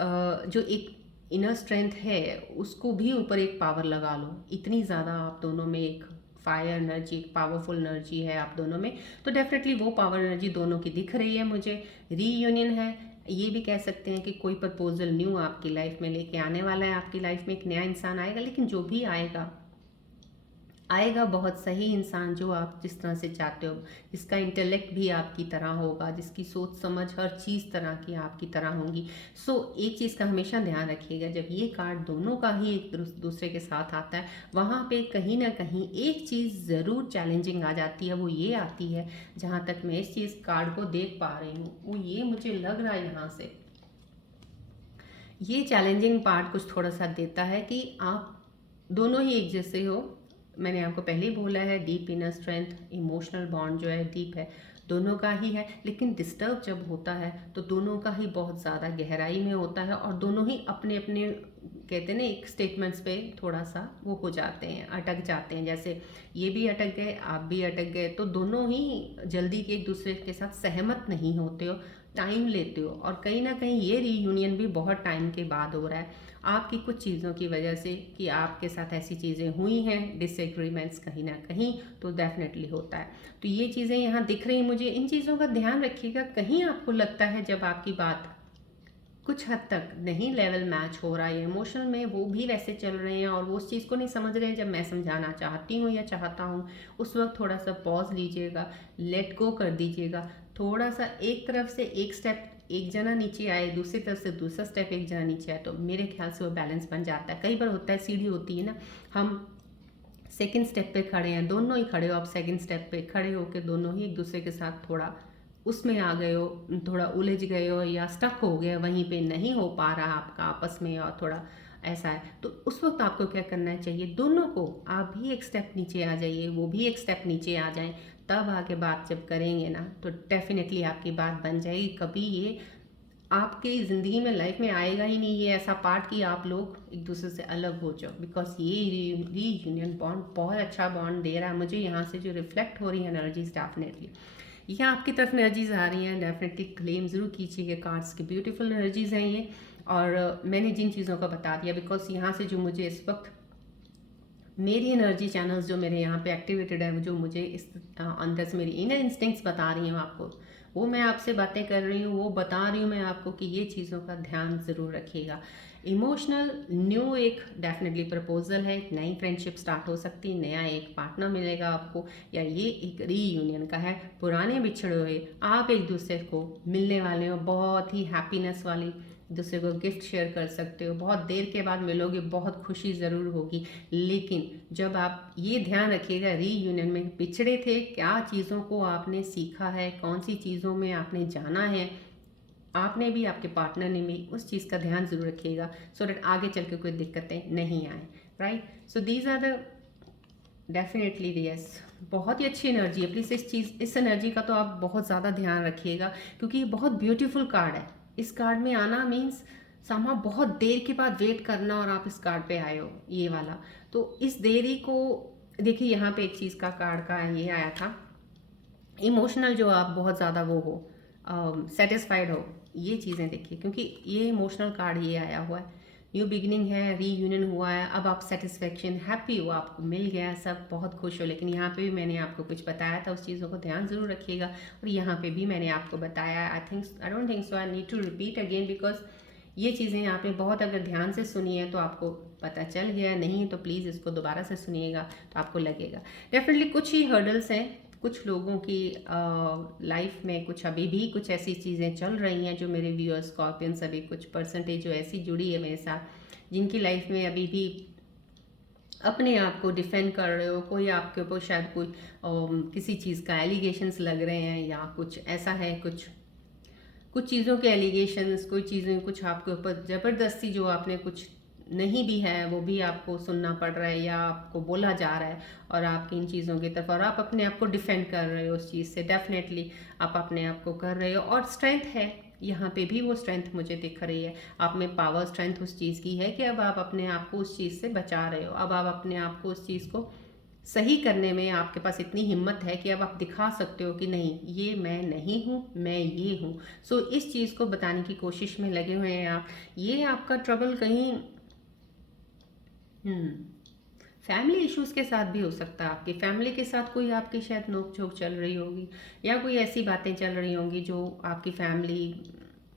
जो एक इनर स्ट्रेंथ है उसको भी ऊपर एक पावर लगा लो, इतनी ज़्यादा आप दोनों में एक फायर एनर्जी, पावरफुल एनर्जी है आप दोनों में। तो डेफिनेटली वो पावर एनर्जी दोनों की दिख रही है मुझे। रीयूनियन है, ये भी कह सकते हैं कि कोई प्रपोजल न्यू आपकी लाइफ में लेके आने वाला है। आपकी लाइफ में एक नया इंसान आएगा, लेकिन जो भी आएगा आएगा बहुत सही इंसान, जो आप जिस तरह से चाहते हो, जिसका इंटेलेक्ट भी आपकी तरह होगा, जिसकी सोच समझ हर चीज़ तरह की आपकी तरह होंगी। सो एक चीज़ का हमेशा ध्यान रखिएगा, जब ये कार्ड दोनों का ही एक दूसरे के साथ आता है, वहाँ पे कहीं ना कहीं एक चीज़ ज़रूर चैलेंजिंग आ जाती है। वो ये आती है, जहाँ तक मैं इस चीज़ कार्ड को देख पा रही हूँ, वो ये मुझे लग रहा है यहाँ से ये चैलेंजिंग पार्ट कुछ थोड़ा सा देता है कि आप दोनों ही एक जैसे हो। मैंने आपको पहले ही बोला है, deep inner strength, emotional bond जो है डीप है, दोनों का ही है। लेकिन डिस्टर्ब जब होता है तो दोनों का ही बहुत ज़्यादा गहराई में होता है, और दोनों ही अपने अपने कहते हैं ना एक स्टेटमेंट्स पे थोड़ा सा वो हो जाते हैं, अटक जाते हैं। जैसे ये भी अटक गए, आप भी अटक गए, तो दोनों ही जल्दी के एक दूसरे के साथ सहमत नहीं होते हो, टाइम लेते हो। और कहीं ना कहीं ये रीयूनियन भी बहुत टाइम के बाद हो रहा है, आपकी कुछ चीज़ों की वजह से, कि आपके साथ ऐसी चीज़ें हुई हैं, डिसएग्रीमेंट्स कहीं ना कहीं, तो डेफिनेटली होता है। तो ये चीज़ें यहाँ दिख रही मुझे, इन चीज़ों का ध्यान रखिएगा। कहीं आपको लगता है जब आपकी बात कुछ हद तक नहीं लेवल मैच हो रहा है, इमोशनल में वो भी वैसे चल रहे हैं और वो उस चीज़ को नहीं समझ रहे हैं जब मैं समझाना चाहती हूँ या चाहता हूँ, उस वक्त थोड़ा सा पॉज लीजिएगा, लेट गो कर दीजिएगा। थोड़ा सा एक तरफ से एक स्टेप एक जना नीचे आए, दूसरी तरफ से दूसरा स्टेप एक जना नीचे आए, तो मेरे ख्याल से वो बैलेंस बन जाता है। कई बार होता है सीढ़ी होती है ना, हम सेकंड स्टेप पे खड़े हैं, दोनों ही खड़े हो आप सेकंड स्टेप पे खड़े होकर, दोनों ही एक दूसरे के साथ थोड़ा उसमें आ गए हो, थोड़ा उलझ गए हो या स्टक हो गए, वहीं पे नहीं हो पा रहा आपका आपस में और थोड़ा ऐसा है, तो उस वक्त आपको क्या करना चाहिए, दोनों को आप भी एक स्टेप नीचे आ जाइए, वो भी एक स्टेप नीचे आ जाएं, तब आगे बात जब करेंगे ना तो डेफिनेटली आपकी बात बन जाएगी। कभी ये आपकी ज़िंदगी में लाइफ में आएगा ही नहीं ये ऐसा पार्ट कि आप लोग एक दूसरे से अलग हो जाओ, बिकॉज ये रीयूनियन बॉन्ड बहुत अच्छा बॉन्ड दे रहा है मुझे। यहाँ से जो रिफ्लेक्ट हो रही है एनर्जीज, डेफिनेटली यहाँ आपकी तरफ एनर्जीज आ रही हैं, डेफिनेटली क्लेम ज़रूर कीजिएगा। कार्ड्स की ब्यूटीफुल एनर्जीज हैं ये, और मैंने जिन चीज़ों का बता दिया, बिकॉज यहाँ से जो मुझे इस वक्त मेरी एनर्जी चैनल्स जो मेरे यहाँ पे एक्टिवेटेड है, जो मुझे इस अंदर से मेरी इनर इंस्टिंक्ट्स बता रही हूँ आपको, वो मैं आपसे बातें कर रही हूँ, वो बता रही हूँ मैं आपको कि ये चीज़ों का ध्यान ज़रूर रखिएगा। इमोशनल न्यू एक डेफिनेटली प्रपोजल है, नई फ्रेंडशिप स्टार्ट हो सकती है, नया एक पार्टनर मिलेगा आपको, या ये एक रीयूनियन का है, पुराने बिछड़े हुए आप एक दूसरे को मिलने वाले हो, बहुत ही हैप्पीनेस वाली दूसरे को गिफ्ट शेयर कर सकते हो, बहुत देर के बाद मिलोगे, बहुत खुशी ज़रूर होगी। लेकिन जब आप ये ध्यान रखिएगा, रीयूनियन में बिछड़े थे, क्या चीज़ों को आपने सीखा है, कौन सी चीज़ों में आपने जाना है, आपने भी आपके पार्टनर ने भी, उस चीज़ का ध्यान ज़रूर रखिएगा, सो डैट आगे चल के कोई दिक्कतें नहीं आए, right. So these are the definitely yes, बहुत ही अच्छी एनर्जी है। प्लीज़ इस एनर्जी का तो आप बहुत ज़्यादा ध्यान रखिएगा, क्योंकि ये बहुत ब्यूटीफुल कार्ड है। इस कार्ड में आना मीन्स समा बहुत देर के बाद वेट करना, और आप इस कार्ड पे आए हो, ये वाला। तो इस देरी को देखिए, यहाँ पे एक चीज़ का कार्ड का ये आया था, इमोशनल जो आप बहुत ज़्यादा वो हो, सेटिस्फाइड हो, ये चीज़ें देखिए, क्योंकि ये इमोशनल कार्ड ये आया हुआ है, न्यू बिगिनिंग है, रीयूनियन हुआ है, अब आप सेटिस्फेक्शन हैप्पी हो, आपको मिल गया सब, बहुत खुश हो। लेकिन यहाँ पे भी मैंने आपको कुछ बताया था, उस चीज़ों को ध्यान ज़रूर रखिएगा। और यहाँ पे भी मैंने आपको बताया, I don't think so I need to repeat again, because ये चीज़ें आपने बहुत अगर ध्यान से सुनी है तो आपको पता चल गया, नहीं है तो प्लीज़ इसको दोबारा से सुनिएगा तो आपको लगेगा। डेफिनेटली कुछ ही हर्डल्स हैं कुछ लोगों की लाइफ में, कुछ अभी भी कुछ ऐसी चीज़ें चल रही हैं जो मेरे व्यूअर्स स्कॉर्पियंस अभी कुछ परसेंटेज जो ऐसी जुड़ी है मेरे साथ, जिनकी लाइफ में अभी भी अपने आप को डिफेंड कर रहे हो, कोई आपके ऊपर शायद कोई किसी चीज़ का एलिगेशंस लग रहे हैं या कुछ ऐसा है, कुछ कुछ चीज़ों के एलिगेशंस, कोई चीज़ें कुछ आपके ऊपर ज़बरदस्ती जो आपने कुछ नहीं भी है वो भी आपको सुनना पड़ रहा है या आपको बोला जा रहा है, और आपकी इन चीज़ों की तरफ, और आप अपने आप को डिफेंड कर रहे हो उस चीज़ से। डेफिनेटली आप अपने आप को कर रहे हो, और स्ट्रेंथ है यहाँ पे भी, वो स्ट्रेंथ मुझे दिख रही है आप में। पावर स्ट्रेंथ उस चीज़ की है कि अब आप अपने आप को उस चीज़ से बचा रहे हो, अब आप अपने आप को उस चीज़ को सही करने में आपके पास इतनी हिम्मत है कि अब आप दिखा सकते हो कि नहीं, ये मैं नहीं हूँ, मैं ये हूँ। सो इस चीज़ को बताने की कोशिश में लगे हुए हैं आप। ये आपका ट्रबल कहीं फैमिली इश्यूज़ के साथ भी हो सकता है, आपकी फैमिली के साथ कोई आपकी शायद नोक झोंक चल रही होगी, या कोई ऐसी बातें चल रही होंगी जो आपकी फैमिली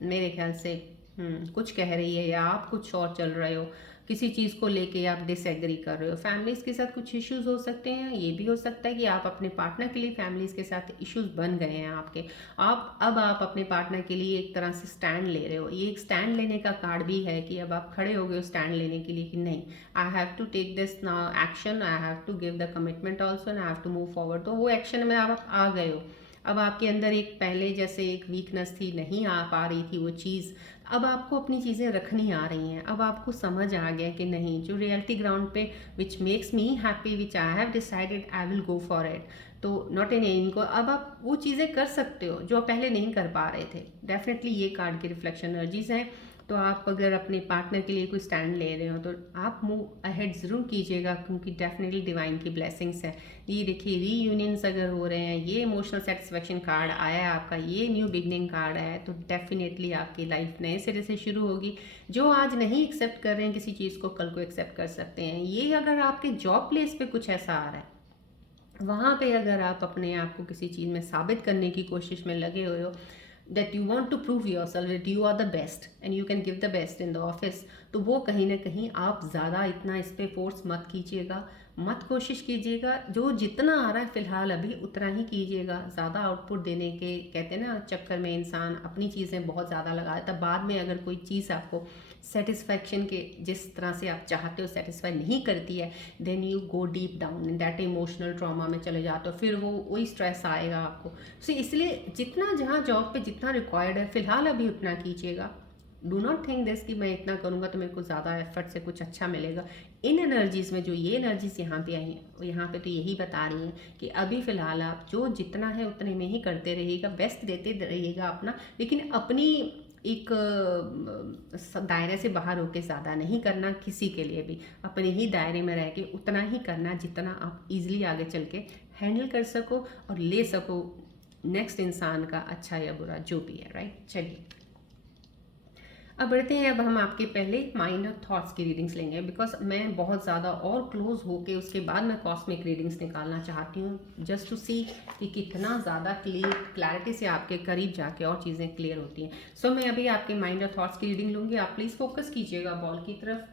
मेरे ख्याल से कुछ कह रही है, या आप कुछ और चल रहे हो, किसी चीज़ को लेके आप डिसएग्री कर रहे हो। फैमिलीज़ के साथ कुछ इश्यूज हो सकते हैं। ये भी हो सकता है कि आप अपने पार्टनर के लिए फैमिलीज़ के साथ इश्यूज बन गए हैं आपके, अब आप अपने पार्टनर के लिए एक तरह से स्टैंड ले रहे हो। ये एक स्टैंड लेने का कार्ड भी है कि अब आप खड़े हो गए हो स्टैंड लेने के लिए कि नहीं, I have to take this now action, I have to give the commitment also, and I have to move forward. तो वो एक्शन में आप आ गए हो। अब आपके अंदर एक पहले जैसे एक वीकनेस थी, नहीं आ पा रही थी वो चीज़, अब आपको अपनी चीज़ें रखनी आ रही हैं। अब आपको समझ आ गया कि नहीं, जो रियलिटी ग्राउंड पे which makes me happy, which I have decided, I will go for it. तो नॉट इन इनको, अब आप वो चीज़ें कर सकते हो जो आप पहले नहीं कर पा रहे थे। डेफिनेटली ये कार्ड की रिफ्लेक्शन एनर्जीज हैं। तो आप अगर अपने पार्टनर के लिए कोई स्टैंड ले रहे हो तो आप मूव अहेड ज़रूर कीजिएगा, क्योंकि डेफिनेटली डिवाइन की ब्लेसिंग्स है। ये देखिए, रीयूनियंस अगर हो रहे हैं, ये इमोशनल सेटिस्फेक्शन कार्ड आया है आपका, ये न्यू बिगनिंग कार्ड है, तो डेफिनेटली आपकी लाइफ नए सिरे से शुरू होगी। जो आज नहीं एक्सेप्ट कर रहे हैं किसी चीज़ को, कल को एक्सेप्ट कर सकते हैं। ये अगर आपके जॉब प्लेस पे कुछ ऐसा आ रहा है, वहाँ पे अगर आप अपने आप को किसी चीज़ में साबित करने की कोशिश में लगे हुए हो, that you want to prove yourself that you are the best and you can give the best in the office, तो वो कहीं ना कहीं आप ज़्यादा इतना इस पर फोर्स मत कीजिएगा, मत कोशिश कीजिएगा। जो जितना आ रहा है फ़िलहाल अभी उतना ही कीजिएगा। ज़्यादा आउटपुट देने के कहते हैं ना चक्कर में इंसान अपनी चीज़ें बहुत ज़्यादा लगा देता, बाद में अगर कोई चीज़ आपको सेटिस्फैक्शन के जिस तरह से आप चाहते हो सेटिस्फाई नहीं करती है, then you go deep down in that emotional trauma में चले जाते हो, फिर वो वही स्ट्रेस आएगा आपको। सो इसलिए जितना जहाँ जॉब पे जितना रिक्वायर्ड है फ़िलहाल अभी उतना कीजिएगा। डू नॉट थिंक दिस कि मैं इतना करूँगा तो मेरे को ज़्यादा एफर्ट से कुछ अच्छा मिलेगा। इन एनर्जीज़ में जो ये एनर्जीज़ यहाँ पे आई हैं, यहाँ पे तो यही बता रही हैं कि अभी फ़िलहाल आप जो जितना है उतने में ही करते रहिएगा, बेस्ट देते रहिएगा अपना, लेकिन अपनी एक दायरे से बाहर होके ज़्यादा नहीं करना किसी के लिए भी। अपने ही दायरे में रह के उतना ही करना जितना आप इजीली आगे चल के हैंडल कर सको और ले सको नेक्स्ट इंसान का अच्छा या बुरा जो भी है, राइट। चलिए अब बढ़ते हैं। अब हम आपके पहले माइंड और थॉट्स की रीडिंग्स लेंगे, बिकॉज मैं बहुत ज़्यादा और क्लोज होके उसके बाद मैं कॉस्मिक रीडिंग्स निकालना चाहती हूँ, जस्ट टू सी कि कितना ज़्यादा क्लैरिटी से आपके करीब जाके और चीज़ें क्लियर होती हैं। सो मैं अभी आपके माइंड और थॉट्स की रीडिंग लूँगी। आप प्लीज़ फोकस कीजिएगा बॉल की तरफ,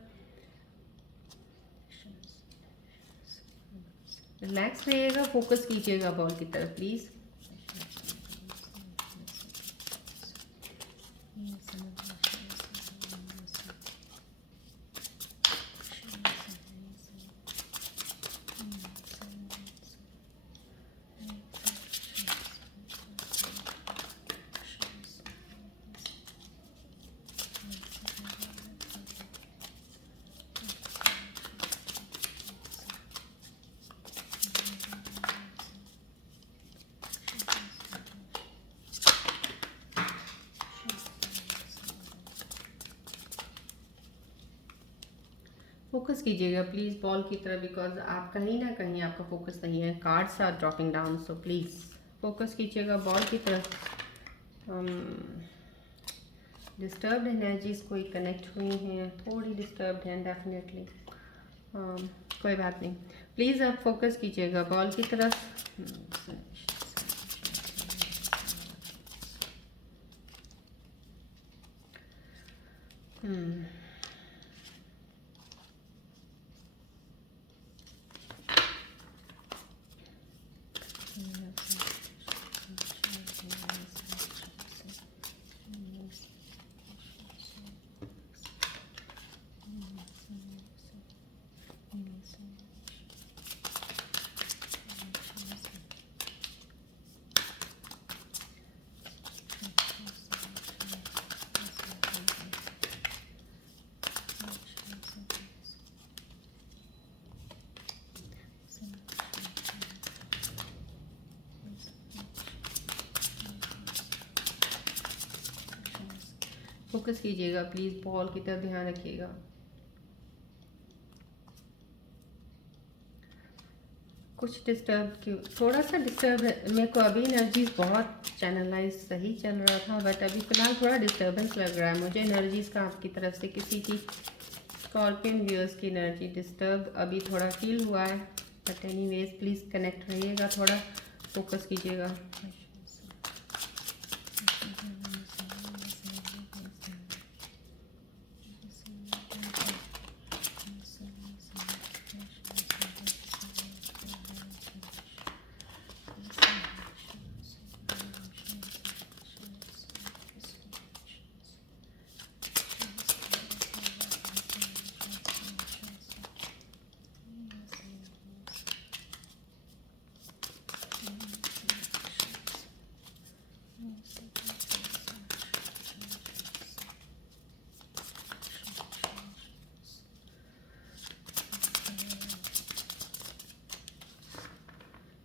रिलैक्स रहिएगा, फोकस कीजिएगा बॉल की तरफ प्लीज़। फोकस कीजिएगा प्लीज़ बॉल की तरफ, बिकॉज आप कहीं ना कहीं आपका फोकस नहीं है। Cards are dropping down, so please focus कीजिएगा बॉल की तरफ। डिस्टर्ब्ड एनर्जीज कोई कनेक्ट हुई हैं, थोड़ी डिस्टर्ब्ड हैं डेफिनेटली। कोई बात नहीं, प्लीज़ आप फोकस कीजिएगा बॉल की तरफ। फोकस कीजिएगा प्लीज़, बॉल की तरफ ध्यान रखिएगा। कुछ डिस्टर्ब क्यों, थोड़ा सा डिस्टर्ब है मेरे को अभी। एनर्जीज बहुत चैनलाइज सही चल रहा था, बट अभी फ़िलहाल थोड़ा डिस्टर्बेंस लग रहा है मुझे एनर्जीज़ का आपकी तरफ से। किसी की स्कॉर्पियन व्यूअर्स की एनर्जी डिस्टर्ब अभी थोड़ा फील हुआ है, बट एनीवेज प्लीज़ कनेक्ट रहिएगा, थोड़ा फोकस कीजिएगा।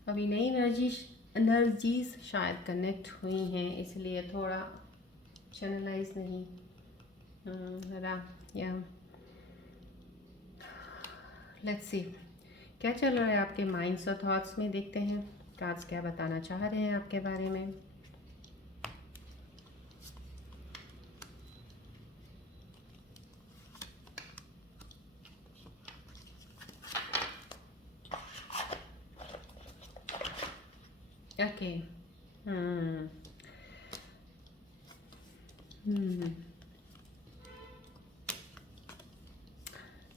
अभी नई एनर्जीज शायद कनेक्ट हुई हैं, इसलिए थोड़ा चैनलाइज नहीं रहा। या लेट्स सी क्या चल रहा है आपके माइंड्स और थॉट्स में, देखते हैं कार्ड्स क्या बताना चाह रहे हैं आपके बारे में। ओके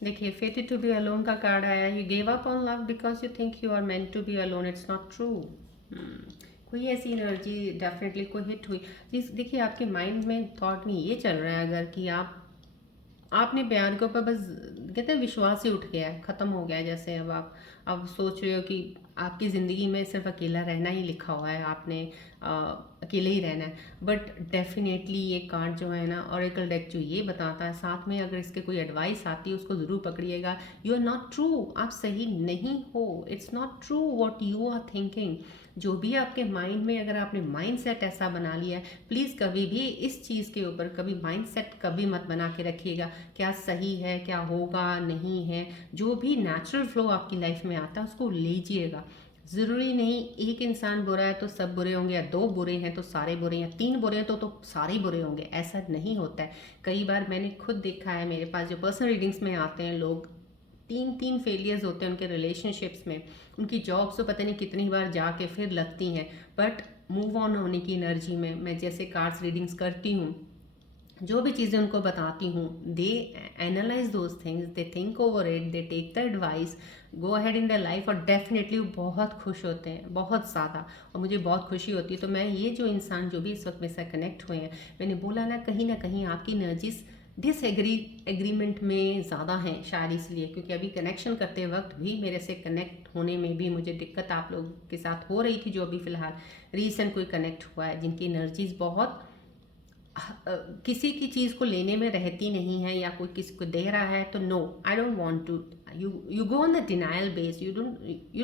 देखिए, फेटेड टू बी अलोन का कार्ड आया। You gave up on love because you think you are meant to be alone, it's not true. कोई ऐसी एनर्जी डेफिनेटली कोई हिट हुई जिस, देखिए आपके माइंड में थॉट में ये चल रहा है अगर कि आपने प्यार के ऊपर बस कहते हैं विश्वास ही उठ गया है, ख़त्म हो गया है। जैसे अब सोच रहे हो कि आपकी ज़िंदगी में सिर्फ अकेला रहना ही लिखा हुआ है, आपने अकेले ही रहना है। बट डेफिनेटली ये कार्ड जो है ना, ऑरेकल डेक जो ये बताता है, साथ में अगर इसके कोई एडवाइस आती है उसको ज़रूर पकड़िएगा। यू आर नॉट ट्रू, आप सही नहीं हो। It's not true what you are thinking. जो भी आपके माइंड में, अगर आपने माइंड सेट ऐसा बना लिया है, प्लीज़ कभी भी इस चीज़ के ऊपर कभी माइंड सेट कभी मत बना के रखिएगा क्या सही है क्या होगा नहीं है। जो भी नेचुरल फ्लो आपकी लाइफ में आता है उसको लीजिएगा। ज़रूरी नहीं एक इंसान बुरा है तो सब बुरे होंगे, या दो बुरे हैं तो सारे बुरे, या तीन बुरे हैं तो सारे ही बुरे होंगे, ऐसा नहीं होता है। कई बार मैंने खुद देखा है, मेरे पास जो पर्सनल रीडिंग्स में आते हैं लोग, तीन फेलियर्स होते हैं उनके रिलेशनशिप्स में, उनकी जॉब्स तो पता नहीं कितनी बार जाके फिर लगती हैं, बट मूव ऑन होने की एनर्जी में मैं जैसे कार्ड्स रीडिंग्स करती हूँ, जो भी चीज़ें उनको बताती हूँ, they analyse those things, they think over it, they take the advice, go ahead in the life, और डेफिनेटली वो बहुत खुश होते हैं, बहुत ज़्यादा, और मुझे बहुत खुशी होती है। तो मैं ये जो इंसान जो भी इस वक्त मेरे साथ कनेक्ट हुए हैं, मैंने बोला ना कहीं आपकी एनर्जीज एग्रीमेंट में ज़्यादा हैं, शायद इसलिए, क्योंकि अभी कनेक्शन करते वक्त भी मेरे से कनेक्ट होने में भी मुझे दिक्कत आप लोगों के साथ हो रही थी, जो अभी फ़िलहाल रीसेंट कोई कनेक्ट हुआ है जिनकी एनर्जीज बहुत किसी की चीज़ को लेने में रहती नहीं है, या कोई किसी को दे रहा है तो no, I don't want to, you go on the denial base, you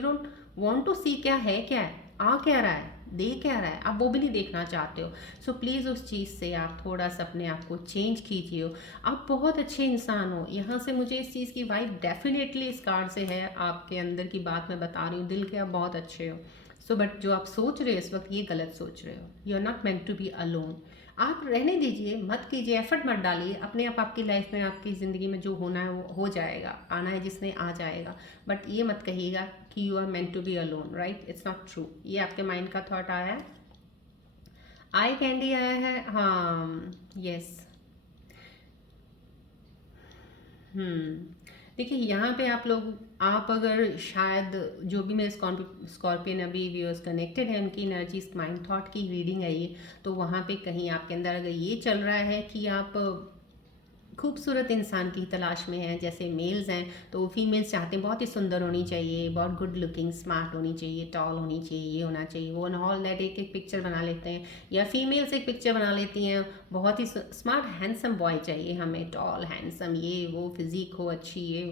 don't want to see क्या है, क्या है, आ क्या रहा है, दे क्या रहा है, आप वो भी नहीं देखना चाहते हो। सो प्लीज़ उस चीज़ से आप थोड़ा सा अपने आप को चेंज कीजिए। आप बहुत अच्छे इंसान हो, यहाँ से मुझे इस चीज़ की वाइब डेफिनेटली इस कार्ड से है, आपके अंदर की बात मैं बता रही हूँ, दिल के आप बहुत अच्छे हो। सो बट जो आप सोच रहे हो इस वक्त ये गलत सोच रहे हो। You are not meant to be alone. आप रहने दीजिए, मत कीजिए, एफर्ट मत डालिए, अपने आप आपकी लाइफ में, आपकी ज़िंदगी में जो होना है वो हो जाएगा, आना है जिसने आ जाएगा। बट ये मत कहिएगा कि you are meant to be alone, right? It's not true. ये आपके माइंड का थॉट आया है। आई कैंडी आया है, हाँ, यस। देखिए यहाँ पे आप लोग, आप अगर शायद जो भी मेरे स्कॉर्पियन अभी व्यूअर्स कनेक्टेड है उनकी एनर्जी माइंड थॉट की रीडिंग आई है, तो वहाँ पे कहीं आपके अंदर अगर ये चल रहा है कि आप खूबसूरत इंसान की तलाश में हैं, जैसे मेल्स हैं तो फीमेल्स चाहते हैं बहुत ही सुंदर होनी चाहिए, बहुत गुड लुकिंग, स्मार्ट होनी चाहिए, टॉल होनी चाहिए, ये होना चाहिए, वो, एंड ऑल दैट, एक एक पिक्चर बना लेते हैं, या फीमेल्स एक पिक्चर बना लेती हैं, बहुत ही स्मार्ट हैंडसम बॉय चाहिए हमें, टॉल हैंडसम, ये वो, फिजिक हो अच्छी, ये।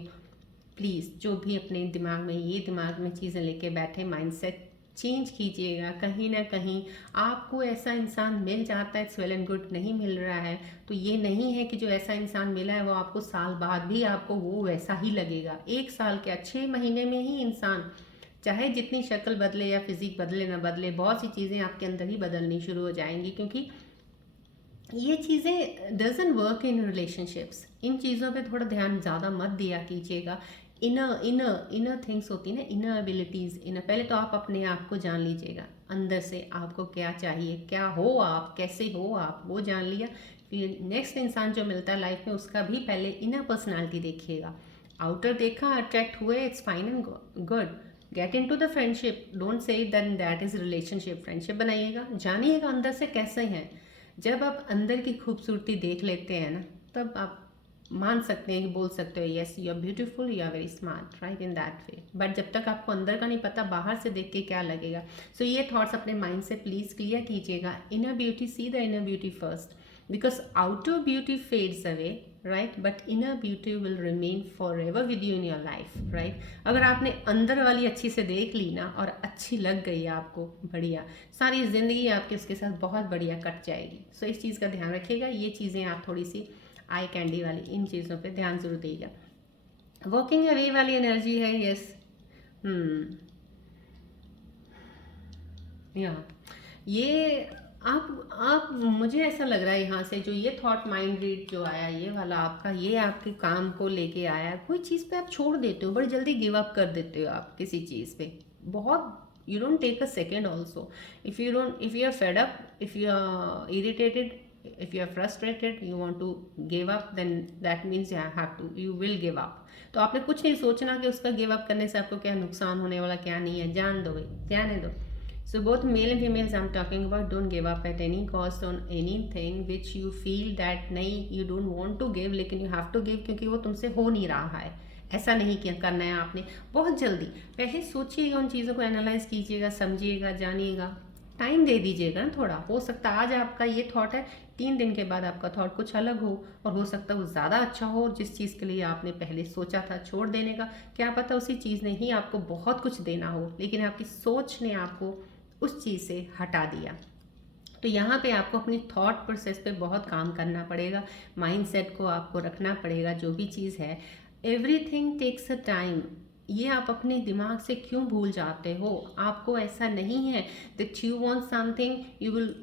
प्लीज़ जो भी अपने दिमाग में, ये दिमाग में चीज़ें लेके बैठे, माइंडसेट चेंज कीजिएगा। कहीं ना कहीं आपको ऐसा इंसान मिल जाता है, इट्स वेल एंड गुड। नहीं मिल रहा है तो ये नहीं है कि जो ऐसा इंसान मिला है वो आपको साल बाद भी आपको वो वैसा ही लगेगा। 1 साल क्या, 6 महीने में ही इंसान चाहे जितनी शक्ल बदले या फिजिक बदले ना बदले, बहुत सी चीज़ें आपके अंदर ही बदलनी शुरू हो जाएंगी, क्योंकि ये चीज़ें डजन वर्क इन रिलेशनशिप्स। इन चीज़ों पे थोड़ा ध्यान ज़्यादा मत दिया कीजिएगा। इनर इनर इनर थिंग्स होती है ना, इनर एबिलिटीज़। इनर, पहले तो आप अपने आप को जान लीजिएगा, अंदर से आपको क्या चाहिए, क्या हो आप, कैसे हो आप, वो जान लिया। फिर नेक्स्ट इंसान जो मिलता है लाइफ में उसका भी पहले इनर पर्सनालिटी देखिएगा। आउटर देखा, अट्रैक्ट हुए, it's fine and good. Get into the friendship, don't say that is relationship. Friendship बनाइएगा, जानिएगा अंदर से कैसे हैं। जब आप अंदर की खूबसूरती देख लेते हैं ना, तब आप मान सकते हैं कि बोल सकते हो yes you are beautiful, you are very smart, right, in that way. But जब तक आपको अंदर का नहीं पता, बाहर से देख के क्या लगेगा। सो ये थॉट्स अपने माइंड से प्लीज़ क्लियर कीजिएगा। Inner beauty, see the inner beauty first, because outer beauty fades away, right, but inner beauty will remain for ever with you in your life, right. अगर आपने अंदर वाली अच्छी से देख ली ना और अच्छी लग गई आपको, बढ़िया, सारी ज़िंदगी आपकी उसके साथ बहुत बढ़िया कट जाएगी। सो इस चीज़ का ध्यान रखिएगा। ये चीज़ें आप थोड़ी सी आई कैंडी वाली, इन चीज़ों पे ध्यान जरूर देगा। वॉकिंग अवे वाली एनर्जी है, यस। या ये आप मुझे ऐसा लग रहा है यहाँ से जो ये थॉट माइंड रीड जो आया, ये वाला आपका, ये आपके काम को लेके आया। कोई चीज़ पे आप छोड़ देते हो, बड़ी जल्दी गिव अप कर देते हो आप किसी चीज़ पे, बहुत, you don't take a second also. If you are fed up, if you are irritated, if you are frustrated, you want to give up, then that means you will give up. तो आपने कुछ नहीं सोचना कि उसका give up करने से आपको क्या नुकसान होने वाला, क्या नहीं है, जान दो भाई, जाने दो। So both male and females I'm talking about, don't give up at any cost on anything which you feel that नहीं, you don't want to give, लेकिन you have to give, क्योंकि वो तुमसे हो नहीं रहा है। ऐसा नहीं किया करना है आपने, बहुत जल्दी पहले सोचिएगा, उन चीज़ों को एनालाइज कीजिएगा, समझिएगा, जानिएगा, टाइम दे दीजिएगा ना थोड़ा। हो सकता है आज आपका ये थॉट है, 3 दिन के बाद आपका थॉट कुछ अलग हो, और हो सकता है वो ज़्यादा अच्छा हो, जिस चीज़ के लिए आपने पहले सोचा था छोड़ देने का, क्या पता उसी चीज़ ने ही आपको बहुत कुछ देना हो, लेकिन आपकी सोच ने आपको उस चीज़ से हटा दिया। तो यहाँ पे आपको अपनी थॉट प्रोसेस पे बहुत काम करना पड़ेगा, माइंडसेट को आपको रखना पड़ेगा। जो भी चीज़ है, एवरीथिंग टेक्स अ टाइम। ये आप अपने दिमाग से क्यों भूल जाते हो? आपको ऐसा नहीं है that you want something, you will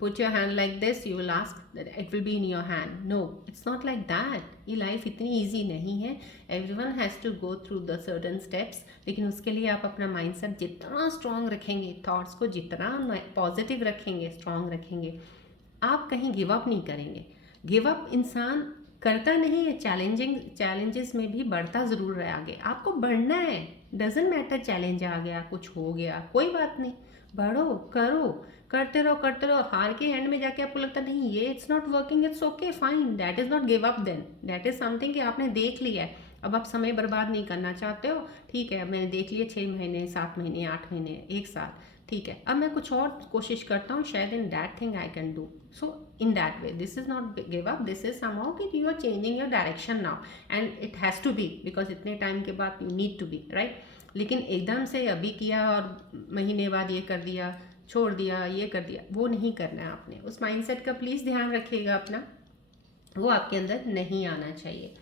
put your hand like this, you will ask that it will be in your hand. No, it's not like that. ये लाइफ इतनी ईजी नहीं है। Everyone has to go through the certain steps, लेकिन उसके लिए आप अपना mindset जितना स्ट्रांग रखेंगे, थॉट्स को जितना पॉजिटिव रखेंगे, स्ट्रांग रखेंगे, आप कहीं गिव अप नहीं करेंगे। गिव अप इंसान करता नहीं है, चैलेंजेस में भी बढ़ता ज़रूर है आगे। आपको बढ़ना है, डजेंट मैटर चैलेंज आ गया, कुछ हो गया, कोई बात नहीं, बढ़ो, करो, करते रहो, करते रहो। हार के एंड में जाके आपको लगता नहीं ये it's not working, it's okay, fine, that is not give up, then that is something कि आपने देख लिया है। अब आप समय बर्बाद नहीं करना चाहते हो, ठीक है, अब मैंने देख लिया 6 महीने, 7 महीने, 8 महीने, 1 साल, ठीक है, अब मैं कुछ और कोशिश करता हूँ, शायद in that thing I can do. So in that way this is not give up, this is somehow कि you are changing your direction now, and it has to be, because इतने टाइम के बाद you need to be, right. लेकिन एकदम से अभी किया और महीने बाद ये कर दिया, छोड़ दिया, ये कर दिया, वो नहीं करना है आपने। उस माइंडसेट का प्लीज़ ध्यान रखिएगा अपना, वो आपके अंदर नहीं आना चाहिए।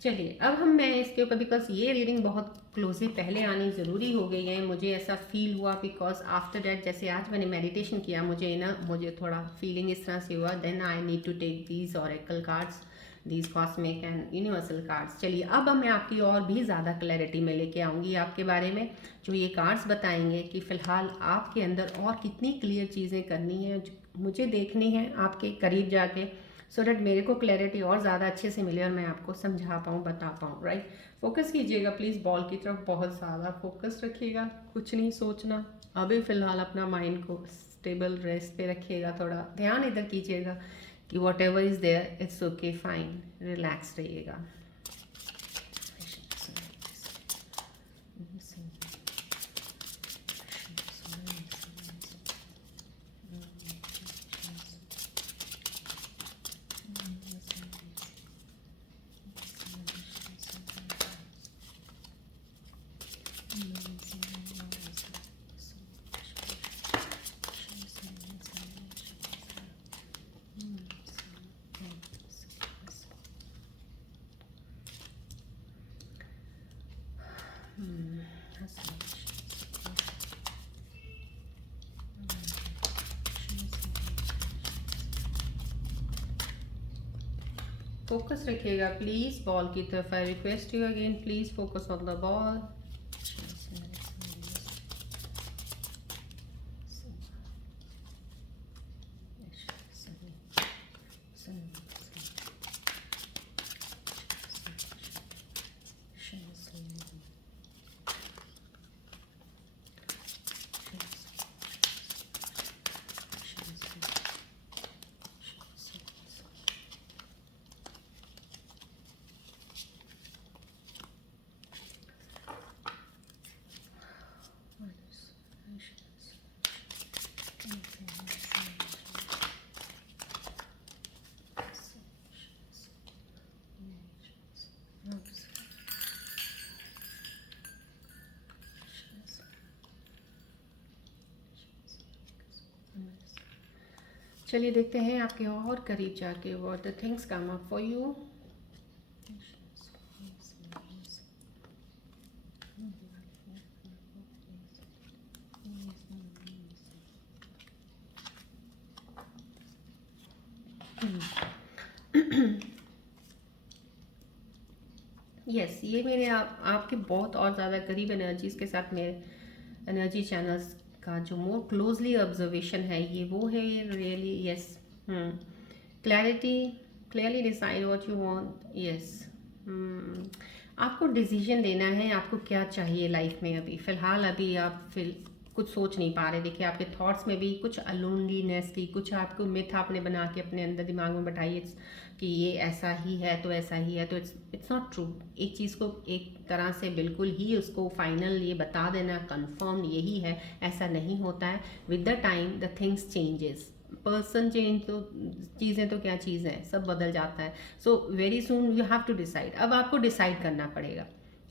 चलिए अब मैं इसके ऊपर, बिकॉज ये रीडिंग बहुत क्लोजली पहले आनी ज़रूरी हो गई है, मुझे ऐसा फील हुआ बिकॉज आफ्टर डैट जैसे आज मैंने मेडिटेशन किया, मुझे थोड़ा फीलिंग इस तरह से हुआ, then I need to take these oracle cards, these cosmic and universal cards. चलिए अब मैं आपकी और भी ज़्यादा क्लैरिटी में लेके आऊँगी आपके बारे में, जो ये कार्ड्स बताएंगे कि फ़िलहाल आपके अंदर और कितनी क्लियर चीज़ें करनी है, मुझे देखनी है आपके करीब जाके, सो डैट मेरे को क्लैरिटी और ज़्यादा अच्छे से मिले और मैं आपको समझा पाऊँ, बता पाऊँ, राइट। फोकस कीजिएगा प्लीज़, बॉल की तरफ बहुत ज़्यादा फोकस रखिएगा, कुछ नहीं सोचना अभी फ़िलहाल, अपना माइंड को स्टेबल रेस्ट पे रखिएगा, थोड़ा ध्यान इधर कीजिएगा कि whatever is there it's okay, fine, relax रहिएगा। फोकस रखिएगा प्लीज़ बॉल की तरफ, I request you again, please focus on the ball. चलिए देखते हैं आपके और करीब जाके what the things come up for you. Yes ये मेरे आपके बहुत और ज़्यादा करीब एनर्जीज के साथ मेरे एनर्जी चैनल्स का जो मोर क्लोजली ऑब्जर्वेशन है ये वो है, really yes. Clarity, clearly decide what you want, yes. आपको डिसीजन लेना है, आपको क्या चाहिए लाइफ में। अभी फ़िलहाल अभी आप फिर कुछ सोच नहीं पा रहे, देखिए आपके थॉट्स में भी कुछ अलोनलीनेस की, कुछ आपको मिथ आपने बना के अपने अंदर दिमाग में बैठाई कि ये ऐसा ही है तो ऐसा ही है, तो इट्स नॉट ट्रू। एक चीज़ को एक तरह से बिल्कुल ही उसको फाइनल ये बता देना कंफर्म यही है, ऐसा नहीं होता है। With the time the things changes, person change तो चीज़ें तो क्या चीज़ है, सब बदल जाता है। So very soon you have to decide, अब आपको डिसाइड करना पड़ेगा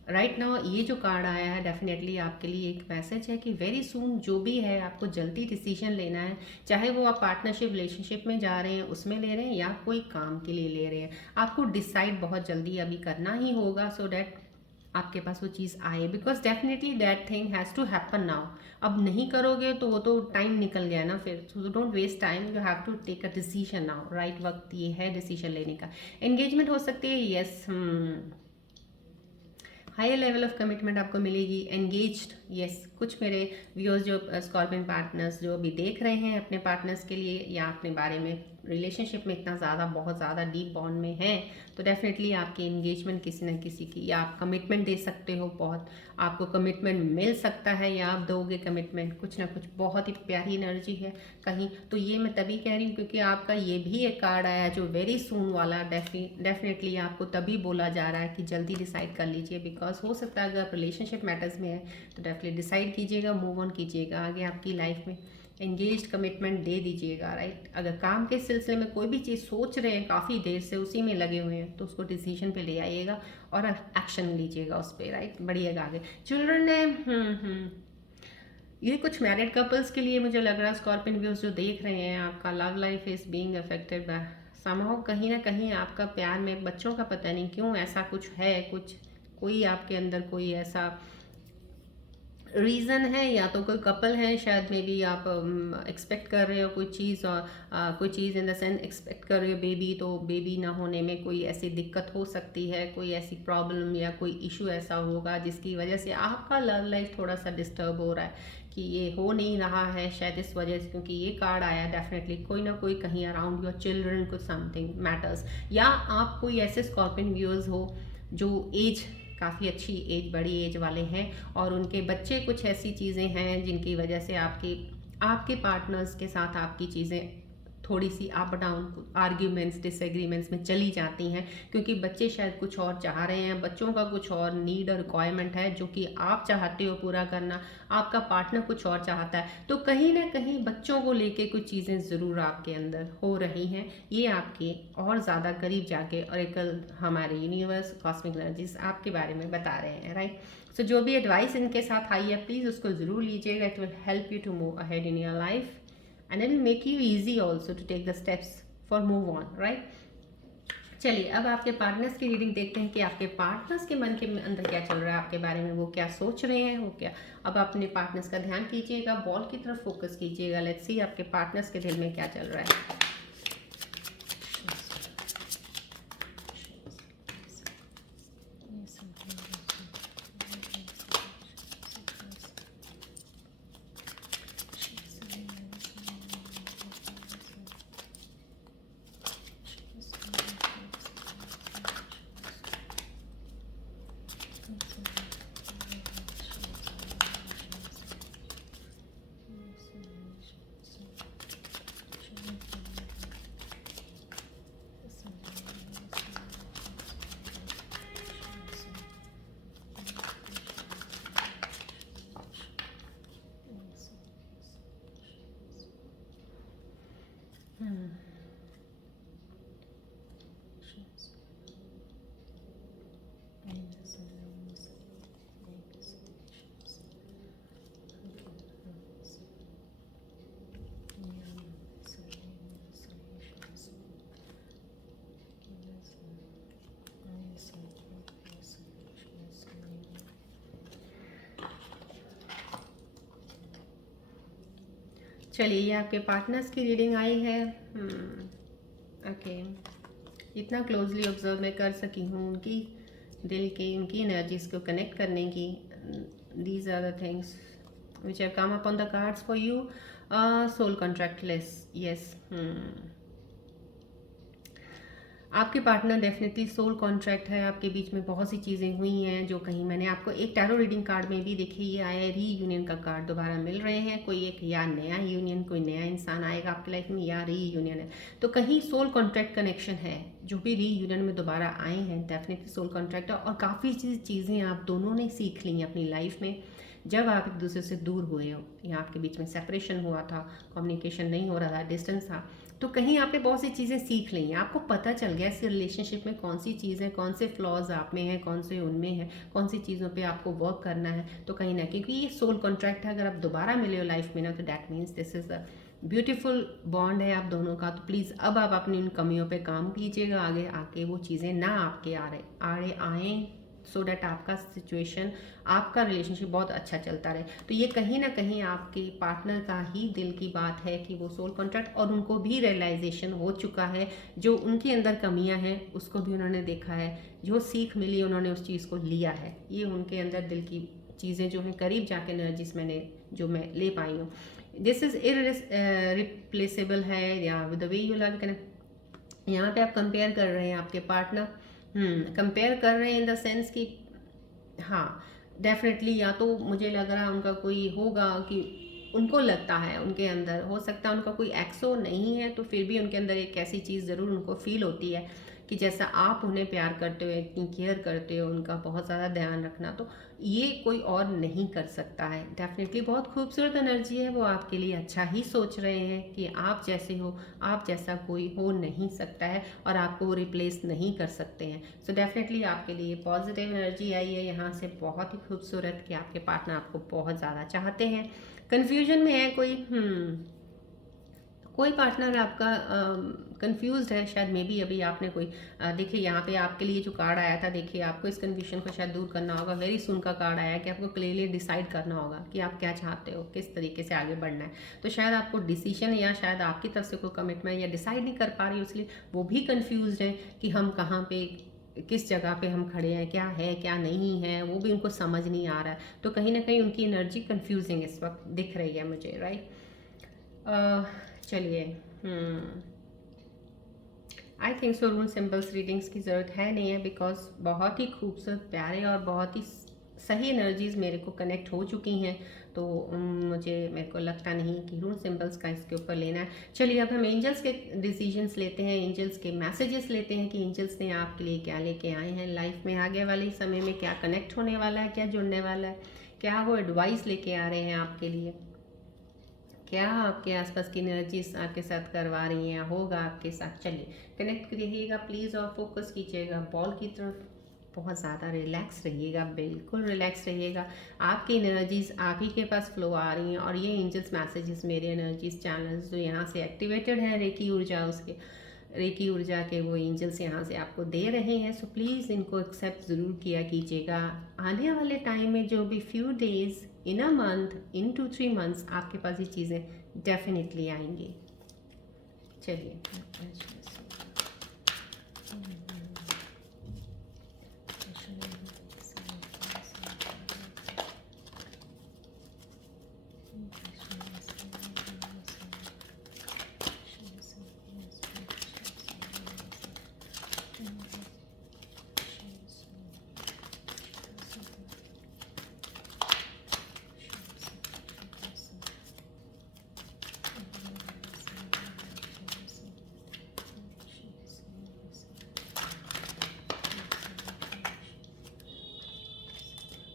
राइट नाउ। ये जो कार्ड आया है डेफिनेटली आपके लिए एक मैसेज है कि वेरी सून जो भी है आपको जल्दी डिसीजन लेना है, चाहे वो आप पार्टनरशिप रिलेशनशिप में जा रहे हैं उसमें ले रहे हैं या कोई काम के लिए ले रहे हैं, आपको डिसाइड बहुत जल्दी अभी करना ही होगा, सो डैट आपके पास वो चीज़ आए, because definitely that thing has to happen now. अब नहीं करोगे तो वो तो टाइम निकल गया ना फिर, so don't waste time, you have to take a decision now, right वक्त ये है डिसीजन लेने का। एंगेजमेंट हो सकती है, yes. Higher level of commitment आपको मिलेगी, एंगेज्ड, यस। कुछ मेरे व्यूअर्स जो स्कॉर्पियन पार्टनर्स जो अभी देख रहे हैं अपने पार्टनर्स के लिए या अपने बारे में रिलेशनशिप में इतना ज़्यादा बहुत ज़्यादा डीप बॉन्ड में हैं, तो डेफिनेटली आपकी एंगेजमेंट किसी न किसी की, या आप कमिटमेंट दे सकते हो, बहुत आपको कमिटमेंट मिल सकता है या आप दोगे कमिटमेंट, कुछ ना कुछ बहुत ही प्यारी एनर्जी है कहीं। तो ये मैं तभी कह रही हूँ क्योंकि आपका ये भी एक कार्ड आया जो वेरी सून वाला, डेफिनेटली आपको तभी बोला जा रहा है कि जल्दी डिसाइड कर लीजिए, बिकॉज हो सकता है अगर आप रिलेशनशिप मैटर्स में है तो डेफिनेटली डिसाइड कीजिएगा, मूव ऑन कीजिएगा आगे आपकी लाइफ में, एंगेज्ड कमिटमेंट दे दीजिएगा, राइट। अगर काम के सिलसिले में कोई भी चीज़ सोच रहे हैं काफ़ी देर से उसी में लगे हुए हैं तो उसको डिसीजन पे ले आइएगा और एक्शन लीजिएगा उस पर, राइट, बढ़िएगा आगे। चिल्ड्रन ने ये कुछ मैरिड कपल्स के लिए मुझे लग रहा है, स्कॉर्पियन व्यूज जो देख रहे हैं, आपका love life is being affected by somehow कहीं ना कहीं आपका प्यार में बच्चों का पता नहीं क्यों ऐसा कुछ है, कुछ कोई आपके अंदर कोई ऐसा रीज़न है, या तो कोई कपल है शायद, मे बी आप एक्सपेक्ट कर रहे हो कोई चीज़, और कोई चीज़ इन द सेंस एक्सपेक्ट कर रहे हो बेबी, तो बेबी ना होने में कोई ऐसी दिक्कत हो सकती है, कोई ऐसी प्रॉब्लम या कोई इशू ऐसा होगा जिसकी वजह से आपका लव लाइफ थोड़ा सा डिस्टर्ब हो रहा है कि ये हो नहीं रहा है शायद इस वजह से, क्योंकि ये कार्ड आया डेफिनेटली कोई ना कोई कहीं अराउंड योर चिल्ड्रन को समथिंग मैटर्स, या आप कोई ऐसे स्कॉर्पियन व्यूअर्स हो जो एज काफ़ी अच्छी एज, बड़ी एज वाले हैं और उनके बच्चे कुछ ऐसी चीज़ें हैं जिनकी वजह से आपके आपके पार्टनर्स के साथ आपकी चीज़ें थोड़ी सी अप डाउन, आर्ग्यूमेंट्स, डिसएग्रीमेंट्स में चली जाती हैं, क्योंकि बच्चे शायद कुछ और चाह रहे हैं, बच्चों का कुछ और नीड और रिक्वायरमेंट है जो कि आप चाहते हो पूरा करना, आपका पार्टनर कुछ और चाहता है, तो कहीं ना कहीं बच्चों को लेके कुछ चीज़ें ज़रूर आपके अंदर हो रही हैं। ये आपके और ज़्यादा करीब जाके ऑरेकल, हमारे यूनिवर्स, कॉस्मिक एनर्जीज आपके बारे में बता रहे हैं, राइट। सो जो भी एडवाइस इनके साथ आई है प्लीज़ उसको ज़रूर लीजिएगा, it will help you to move ahead in your life and it will make you easy also to take the steps for move on, right। चलिए अब आपके पार्टनर्स की रीडिंग देखते हैं कि आपके पार्टनर्स के मन के अंदर क्या चल रहा है, आपके बारे में वो क्या सोच रहे हैं, वो क्या। अब अपने पार्टनर्स का ध्यान कीजिएगा, बॉल की तरफ फोकस कीजिएगा, लेट्स सी आपके पार्टनर्स के दिल में क्या चल रहा है। चलिए ये आपके पार्टनर्स की रीडिंग आई है। ओके, इतना क्लोजली ऑब्जर्व मैं कर सकी हूँ उनकी दिल की, उनकी एनर्जीज को कनेक्ट करने की। These are the things which have come up on the cards for you. Soul contract less, yes. आपके पार्टनर डेफिनेटली सोल कॉन्ट्रैक्ट है, आपके बीच में बहुत सी चीज़ें हुई हैं जो कहीं मैंने आपको एक टैरो रीडिंग कार्ड में भी देखी, ये आया है रीयूनियन का कार्ड, दोबारा मिल रहे हैं, कोई एक या नया यूनियन, कोई नया इंसान आएगा आपकी लाइफ में, या रीयूनियन है, तो कहीं सोल कॉन्ट्रैक्ट कनेक्शन है। जो भी रीयूनियन में दोबारा आए हैं डेफिनेटली सोल कॉन्ट्रैक्ट है, और काफ़ी चीज़ें आप दोनों ने सीख ली अपनी लाइफ में जब आप एक दूसरे से दूर हुए हो, या आपके बीच में सेपरेशन हुआ था, कम्युनिकेशन नहीं हो रहा था, डिस्टेंस था, तो कहीं आपने बहुत सी चीज़ें सीख ली हैं, आपको पता चल गया इस रिलेशनशिप में कौन सी चीज़ें, कौन से फ्लॉज आप में हैं, कौन से उनमें हैं, कौन सी चीज़ों पे आपको वर्क करना है। तो कहीं ना, क्योंकि ये सोल कॉन्ट्रैक्ट है, अगर आप दोबारा मिले हो लाइफ में ना, तो that means this is the beautiful bond है आप दोनों का। तो प्लीज़ अब आप अपनी उन कमियों पे काम कीजिएगा, आगे आके वो चीज़ें ना आपके आड़े आए, सो डैट आपका सिचुएशन, आपका रिलेशनशिप बहुत अच्छा चलता रहे। तो ये कहीं ना कहीं आपके पार्टनर का ही दिल की बात है कि वो सोल कॉन्ट्रैक्ट, और उनको भी रियलाइजेशन हो चुका है, जो उनके अंदर कमियां हैं उसको भी उन्होंने देखा है, जो सीख मिली उन्होंने उस चीज़ को लिया है। ये उनके अंदर दिल की चीज़ें जो हैं करीब जाके एनर्जीज जो मैं ले पाई हूँ, दिस इज़ इरिप्लेसेबल है, या with the way you love. यहाँ पे आप कंपेयर कर रहे हैं आपके पार्टनर, कंपेयर कर रहे हैं इन द सेंस कि हाँ डेफिनेटली, या तो मुझे लग रहा है उनका कोई होगा कि उनको लगता है, उनके अंदर हो सकता है उनका कोई एक्सो नहीं है, तो फिर भी उनके अंदर एक ऐसी चीज़ ज़रूर उनको फील होती है कि जैसा आप उन्हें प्यार करते हो, इतनी केयर करते हो, उनका बहुत ज़्यादा ध्यान रखना, तो ये कोई और नहीं कर सकता है। डेफिनेटली बहुत खूबसूरत एनर्जी है, वो आपके लिए अच्छा ही सोच रहे हैं कि आप जैसे हो, आप जैसा कोई हो नहीं सकता है, और आपको वो रिप्लेस नहीं कर सकते हैं। सो डेफिनेटली आपके लिए पॉजिटिव एनर्जी आई है यहाँ से, बहुत ही खूबसूरत, कि आपके पार्टनर आपको बहुत ज़्यादा चाहते हैं। कन्फ्यूजन में है कोई, कोई पार्टनर आपका कंफ्यूज्ड है शायद, मे बी अभी आपने कोई देखिए यहाँ पे आपके लिए जो कार्ड आया था, देखिए आपको इस कन्फ्यूजन को शायद दूर करना होगा। वेरी सुन का कार्ड आया कि आपको क्लियरली डिसाइड करना होगा कि आप क्या चाहते हो, किस तरीके से आगे बढ़ना है। तो शायद आपको डिसीजन या शायद आपकी तरफ से कोई कमिटमेंट या डिसाइड नहीं कर पा रही हो, इसलिए वो भी कन्फ्यूज है कि हम कहाँ पे, किस जगह पे हम खड़े हैं, क्या है क्या नहीं है, वो भी उनको समझ नहीं आ रहा है। तो कहीं ना कहीं उनकी एनर्जी कंफ्यूजिंग इस वक्त दिख रही है मुझे, राइट। चलिए, I think so rule symbols readings की ज़रूरत है नहीं है, बिकॉज बहुत ही खूबसूरत, प्यारे और बहुत ही सही एनर्जीज मेरे को कनेक्ट हो चुकी हैं। तो मेरे को लगता नहीं कि रूल सिंबल्स का इसके ऊपर लेना है। चलिए अब हम एंजल्स के डिसीजंस लेते हैं, एंजल्स के मैसेजेस लेते हैं कि एंजल्स ने आपके लिए क्या लेके आए हैं लाइफ में, आगे वाले समय में क्या कनेक्ट होने वाला है, क्या जुड़ने वाला है, क्या वो एडवाइस लेके आ रहे हैं आपके लिए, क्या आपके आसपास की एनर्जीज आपके साथ करवा रही हैं, होगा आपके साथ। चलिए कनेक्ट रहिएगा प्लीज़ और फोकस कीजिएगा बॉल की तरफ। बहुत ज़्यादा रिलैक्स रहिएगा, बिल्कुल रिलैक्स रहिएगा। आपकी एनर्जीज आप ही के पास फ्लो आ रही हैं और ये एंजल्स मैसेजेस मेरे एनर्जीज चैनल्स जो यहाँ से एक्टिवेटेड हैं, रेकी ऊर्जा के वो एंजल्स यहाँ से आपको दे रहे हैं। सो प्लीज़ इनको एक्सेप्ट ज़रूर किया कीजिएगा। आने वाले टाइम में जो भी few days, in a month, in 2-3 months आपके पास ये चीज़ें डेफिनेटली आएंगी। चलिए,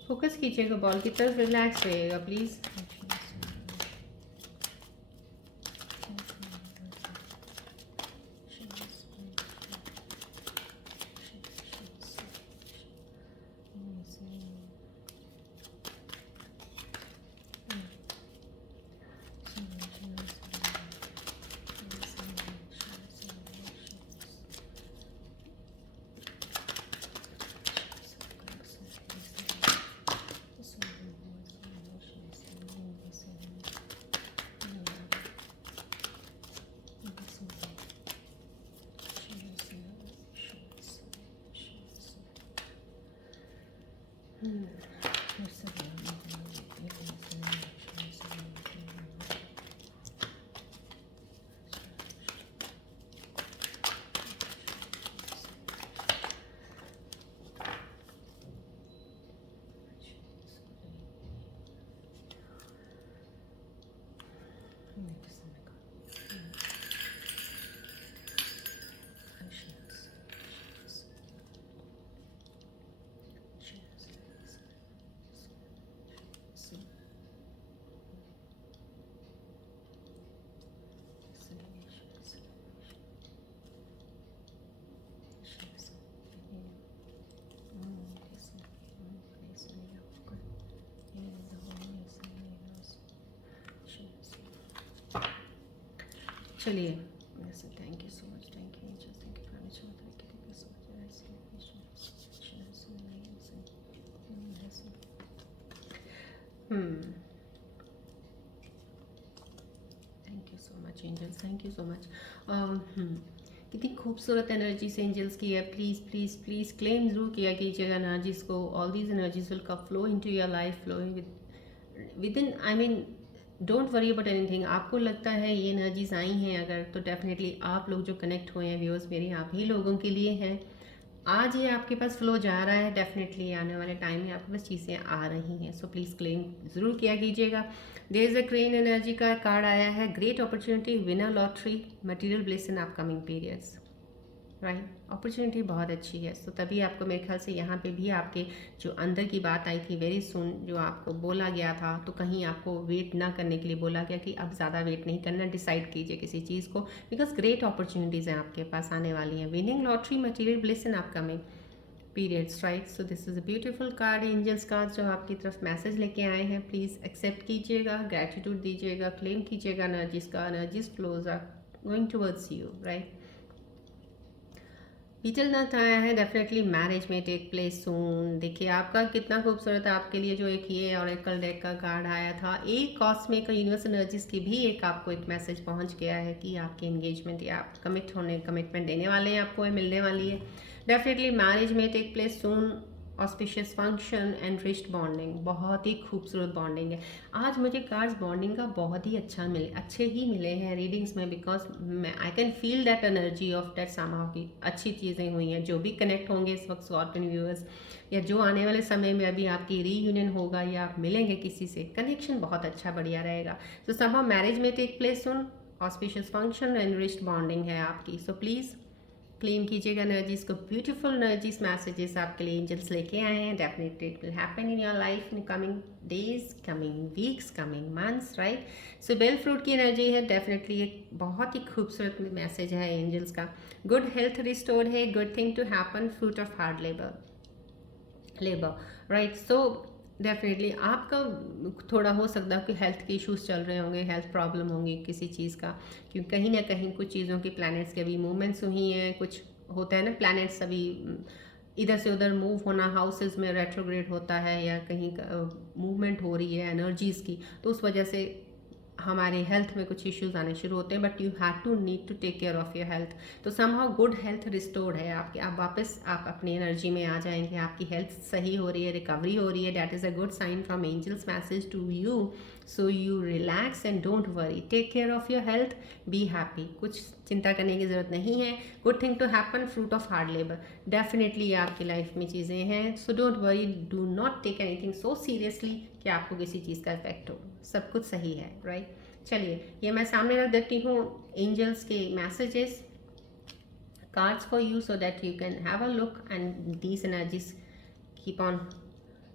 फोकस कीजिएगा बॉल की तरफ, रिलैक्स रहिएगा प्लीज़। चलिए, thank you so much, thank you, thank you so much angels, thank you so much. कितनी खूबसूरत एनर्जीज एंजल्स की है। प्लीज़ प्लीज़ प्लीज़ क्लेम ज़रूर किया कीजिएगा एनर्जीज़ को। All these energies will come flow into your life, flowing within, I mean don't worry about anything. आपको लगता है ये एनर्जीज आई हैं अगर, तो डेफिनेटली आप लोग जो कनेक्ट हुए हैं व्यूअर्स मेरे, आप ही लोगों के लिए हैं। आज ये आपके पास फ्लो जा रहा है, डेफिनेटली आने वाले टाइम में आपके पास चीज़ें आ रही हैं। सो प्लीज़ क्लेम ज़रूर किया कीजिएगा। There is a crane energy का कार्ड आया है, great opportunity, winner lottery, material bliss in upcoming periods, right. Opportunity बहुत अच्छी है। सो तभी आपको मेरे ख्याल से यहाँ पे भी आपके जो अंदर की बात आई थी, वेरी सुन, जो आपको बोला गया था, तो कहीं आपको वेट ना करने के लिए बोला गया कि अब ज़्यादा वेट नहीं करना, डिसाइड कीजिए किसी चीज़ को, बिकॉज ग्रेट अपॉर्चुनिटीज़ हैं आपके पास आने वाली हैं। Winning lottery, material bliss in upcoming periods, right. So this is a beautiful card, angels card जो आपकी तरफ मैसेज लेके आए हैं। प्लीज़ एक्सेप्ट कीजिएगा, ग्रेटिट्यूड दीजिएगा, क्लेम कीजिएगा एनर्जीज का। Energies flows are going towards you, right. Betel nut आया है डेफिनेटली मैरिज में टेक प्लेस सून। देखिए आपका कितना खूबसूरत है, आपके लिए जो एक ये ऑरेकल डेक का कार्ड आया था, एक कॉस्मिक यूनिवर्स एनर्जीज की भी एक आपको एक मैसेज पहुंच गया है कि आपकी एंगेजमेंट या आप कमिटमेंट देने वाले हैं, आपको ये मिलने वाली है। डेफिनेटली मैरिज में take place soon, auspicious function and wrist bonding, बहुत ही खूबसूरत बॉन्डिंग है। आज मुझे कार्ड्स बॉन्डिंग का बहुत ही अच्छे ही मिले हैं रीडिंग्स में, बिकॉज मैं I can feel that energy of that समाव की अच्छी चीज़ें हुई हैं। जो भी कनेक्ट होंगे इस वक्त स्कॉर्पियन व्यूअर्स, या जो आने वाले समय में अभी आपकी रीयूनियन होगा या आप मिलेंगे किसी से, कनेक्शन बहुत अच्छा बढ़िया रहेगा। तो समाव मैरिज में take place soon, auspicious function and wrist bonding है आपकी। सो प्लीज़ क्लेम कीजिएगा एनर्जीज को, ब्यूटीफुल एनर्जीज मैसेजेस आपके लिए एंजल्स लेके आए हैं। Definitely it will happen in your life in coming days, coming weeks, coming months, right. So bell fruit की एनर्जी है, डेफिनेटली एक बहुत ही खूबसूरत मैसेज है एंजल्स का। गुड हेल्थ रिस्टोर्ड है, good thing to happen, fruit of hard labour, right. So definitely आपका थोड़ा हो सकता है कि हेल्थ के इश्यूज चल रहे होंगे, हेल्थ प्रॉब्लम होंगी किसी चीज़ का, क्योंकि कहीं ना कहीं कुछ चीज़ों की प्लैनेट्स के अभी मूवमेंट्स हुई हैं। कुछ होता है ना, प्लैनेट्स अभी इधर से उधर मूव होना, हाउसेज में रेट्रोग्रेड होता है या कहीं मूवमेंट हो रही है एनर्जीज़ की, तो उस वजह से हमारे हेल्थ में कुछ इश्यूज आने शुरू होते हैं। But you have to need to take care of your health. तो समहाउ गुड हेल्थ रिस्टोर्ड है आपकी, आप वापस आप अपनी एनर्जी में आ जाएंगे, आपकी हेल्थ सही हो रही है, रिकवरी हो रही है। That is a good sign from angels message to you. So you relax and don't worry, take care of your health, be happy, कुछ चिंता करने की ज़रूरत नहीं है। Good thing to happen, fruit of hard labour, definitely आपकी life में चीज़ें हैं। So don't worry, do not take anything so seriously कि आपको किसी चीज़ का इफेक्ट हो, सब कुछ सही है, राइट। चलिए ये मैं सामने रख देती हूँ एंजल्स के messages, cards for you, so that you can have a look and these energies keep on,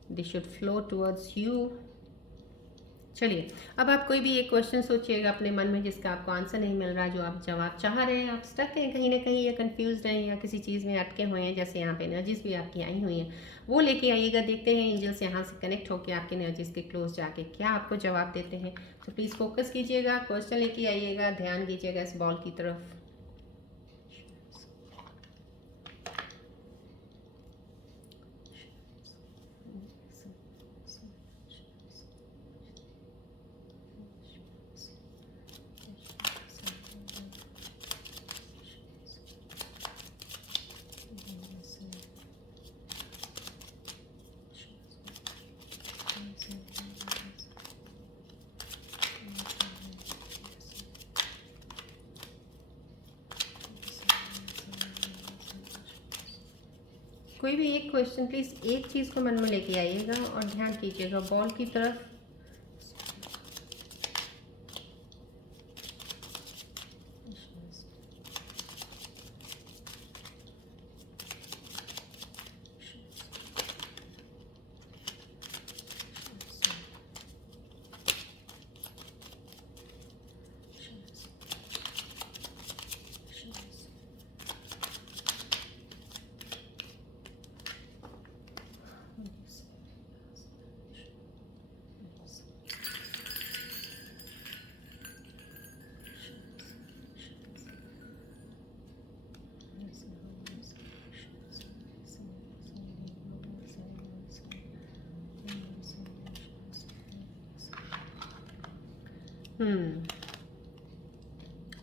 they should flow towards you। चलिए अब आप कोई भी एक क्वेश्चन सोचिएगा अपने मन में जिसका आपको आंसर नहीं मिल रहा, जो आप जवाब चाह रहे हैं, आप स्टक हैं कहीं ना कहीं, या कंफ्यूज हैं, या किसी चीज़ में अटके हुए हैं, जैसे यहाँ पे एनर्जीज भी आपकी आई हुई हैं, वो लेके आइएगा। देखते हैं एंजल्स यहाँ से कनेक्ट होकर आपके एनर्जीज के क्लोज जाके क्या आपको जवाब देते हैं। तो प्लीज़ फोकस कीजिएगा, क्वेश्चन लेके आइएगा, ध्यान दीजिएगा इस बॉल की तरफ। कोई भी एक क्वेश्चन प्लीज़, एक चीज़ को मन में लेके आइएगा और ध्यान कीजिएगा बॉल की तरफ।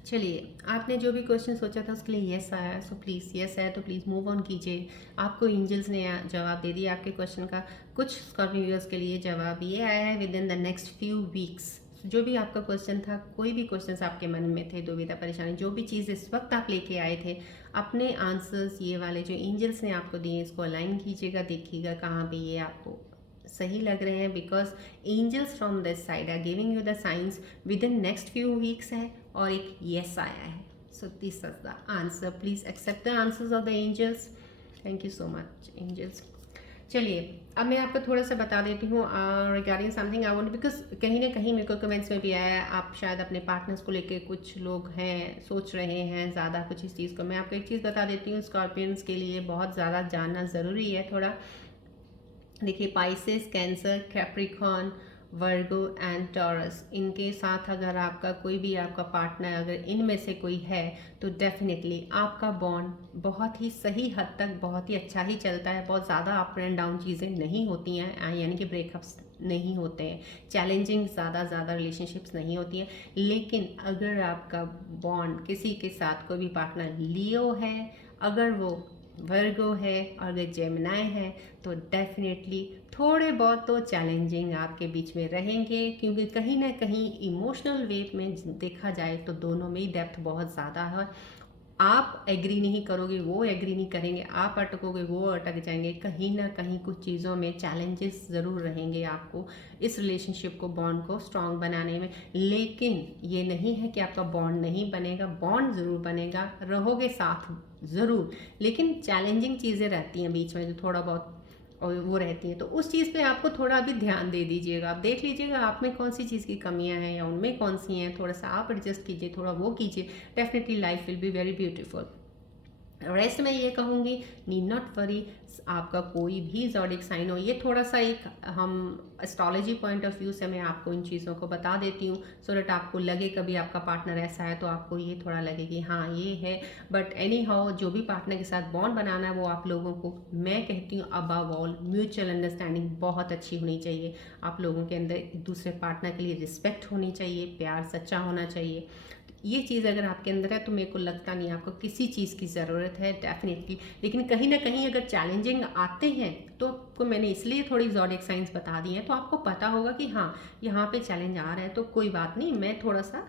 चलिए आपने जो भी क्वेश्चन सोचा था उसके लिए यस आया, सो प्लीज़ यस आया तो प्लीज़ मूव ऑन कीजिए। आपको एंजल्स ने जवाब दे दिया आपके क्वेश्चन का। कुछ स्कॉर्पियो व्यूअर्स के लिए जवाब ये आया है, with in the next few weeks. जो भी आपका क्वेश्चन था, कोई भी क्वेश्चन आपके मन में थे, दुविधा परेशानी, जो भी चीज़ इस वक्त आप लेके आए थे, अपने आंसर्स ये वाले जो एंजल्स ने आपको दिए, इसको अलाइन कीजिएगा, देखिएगा कहाँ पे ये आपको सही लग रहे हैं। Because angels from this side are giving you the science within next few weeks है, और एक येस आया है। So this is the answer, please accept the answers of the angels. Thank you so much angels. चलिए अब मैं आपको थोड़ा सा बता देती हूँ regarding something I want, because कहीं ना कहीं मेरे को कमेंट्स में भी आया है, आप शायद अपने पार्टनर्स को लेके कुछ लोग हैं सोच रहे हैं ज़्यादा कुछ इस चीज़ को। मैं आपको एक चीज़ बता देती हूँ, स्कॉर्पियंस के लिए बहुत ज़्यादा जानना ज़रूरी है थोड़ा। देखिए Pisces, cancer, Capricorn Virgo and taurus, इनके साथ अगर आपका कोई भी आपका पार्टनर अगर इनमें से कोई है तो डेफिनेटली आपका बॉन्ड बहुत ही सही हद तक बहुत ही अच्छा ही चलता है। बहुत ज़्यादा अप एंड डाउन चीज़ें नहीं होती हैं, यानी कि ब्रेकअप्स नहीं होते हैं, चैलेंजिंग ज़्यादा रिलेशनशिप्स नहीं होती हैं। लेकिन अगर आपका बॉन्ड किसी के साथ कोई भी पार्टनर लियो है, अगर वो वर्गो है और अगर जेमिनाई है, तो डेफिनेटली थोड़े बहुत तो चैलेंजिंग आपके बीच में रहेंगे, क्योंकि कहीं ना कहीं इमोशनल वे में देखा जाए तो दोनों में ही डेप्थ बहुत ज़्यादा है। आप एग्री नहीं करोगे, वो एग्री नहीं करेंगे, आप अटकोगे, वो अटक जाएंगे। कहीं ना कहीं कुछ चीज़ों में चैलेंजेस ज़रूर रहेंगे आपको इस रिलेशनशिप को, बॉन्ड को स्ट्रांग बनाने में। लेकिन ये नहीं है कि आपका बॉन्ड नहीं बनेगा, बॉन्ड ज़रूर बनेगा, रहोगे साथ ज़रूर। लेकिन चैलेंजिंग चीज़ें रहती हैं बीच में जो थोड़ा बहुत और वो रहती हैं, तो उस चीज़ पे आपको थोड़ा भी ध्यान दे दीजिएगा। आप देख लीजिएगा आप में कौन सी चीज़ की कमियां हैं या उनमें कौन सी हैं, थोड़ा सा आप एडजस्ट कीजिए, थोड़ा वो कीजिए। Definitely life will be very beautiful. Rest में ये कहूँगी, नीड नॉट वरी, आपका कोई भी ज़ोडिक साइन हो, ये थोड़ा सा एक हम एस्ट्रोलॉजी पॉइंट ऑफ व्यू से मैं आपको इन चीज़ों को बता देती हूँ, सो दैट आपको लगे कभी आपका पार्टनर ऐसा है तो आपको ये थोड़ा लगे कि हाँ ये है। बट एनी हाउ, जो भी पार्टनर के साथ बॉन्ड बनाना है वो आप लोगों को, मैं कहती हूँ अबव ऑल म्यूचुअल अंडरस्टैंडिंग बहुत अच्छी होनी चाहिए। आप लोगों के अंदर एक दूसरे पार्टनर के लिए रिस्पेक्ट होनी चाहिए, प्यार सच्चा होना चाहिए। ये चीज़ अगर आपके अंदर है तो मेरे को लगता नहीं आपको किसी चीज़ की ज़रूरत है डेफिनेटली। लेकिन कहीं ना कहीं अगर चैलेंजिंग आते हैं तो आपको मैंने इसलिए थोड़ी ज़ोडिक साइंस बता दी है, तो आपको पता होगा कि हाँ यहाँ पे चैलेंज आ रहा है, तो कोई बात नहीं, मैं थोड़ा सा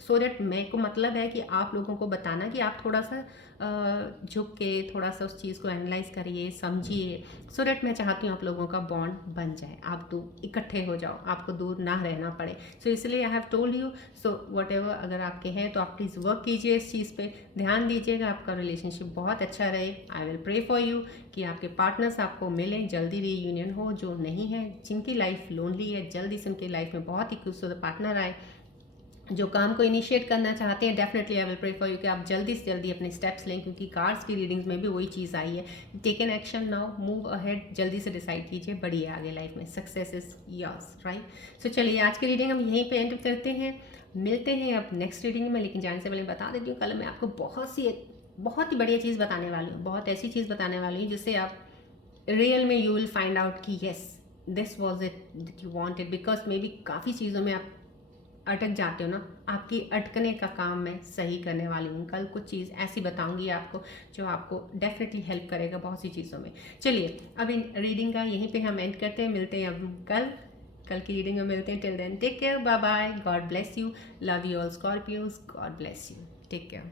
सो दैट मेरे को मतलब है कि आप लोगों को बताना कि आप थोड़ा सा झुक के थोड़ा सा उस चीज़ को एनालाइज करिए, समझिए, सो दैट मैं चाहती हूँ आप लोगों का बॉन्ड बन जाए, आप दो इकट्ठे हो जाओ, आपको दूर ना रहना पड़े। सो इसलिए आई have told you. So what ever अगर आपके हैं तो आप प्लीज़ वर्क कीजिए, इस चीज़ पे ध्यान दीजिएगा, आपका रिलेशनशिप बहुत अच्छा रहे। I will pray for you कि आपके पार्टनर्स आपको मिलें, जल्दी रीयूनियन हो। जो नहीं है, जिनकी लाइफ लोनली है, जल्दी से उनकी लाइफ में बहुत ही खूबसूरत पार्टनर आए। जो काम को इनिशिएट करना चाहते हैं, definitely I will pray for you कि आप जल्दी से जल्दी अपने स्टेप्स लें, क्योंकि कार्ड्स की रीडिंग्स में भी वही चीज़ आई है। Take an action now, move ahead, जल्दी से डिसाइड कीजिए, बढ़िए आगे लाइफ में, success is yours, right. So चलिए आज की रीडिंग हम यहीं पे एंड करते हैं, मिलते हैं अब नेक्स्ट रीडिंग में। लेकिन जाने से पहले बता देती हूँ, कल मैं आपको बहुत ही बढ़िया चीज़ बताने वाली हूँ, बहुत ऐसी चीज़ बताने वाली हूँ जिससे आप रियल में यू विल फाइंड आउट कि yes this was it that you wanted. Because may be काफ़ी चीज़ों में आप अटक जाते हो ना, आपकी अटकने का काम मैं सही करने वाली हूँ। कल कुछ चीज़ ऐसी बताऊंगी आपको जो आपको डेफिनेटली हेल्प करेगा बहुत सी चीज़ों में। चलिए अब इन रीडिंग का यहीं पे हम एंड करते हैं, मिलते हैं अब कल की रीडिंग में मिलते हैं। Till then take care, bye bye, God bless you, love you all Scorpios, God bless you, take care.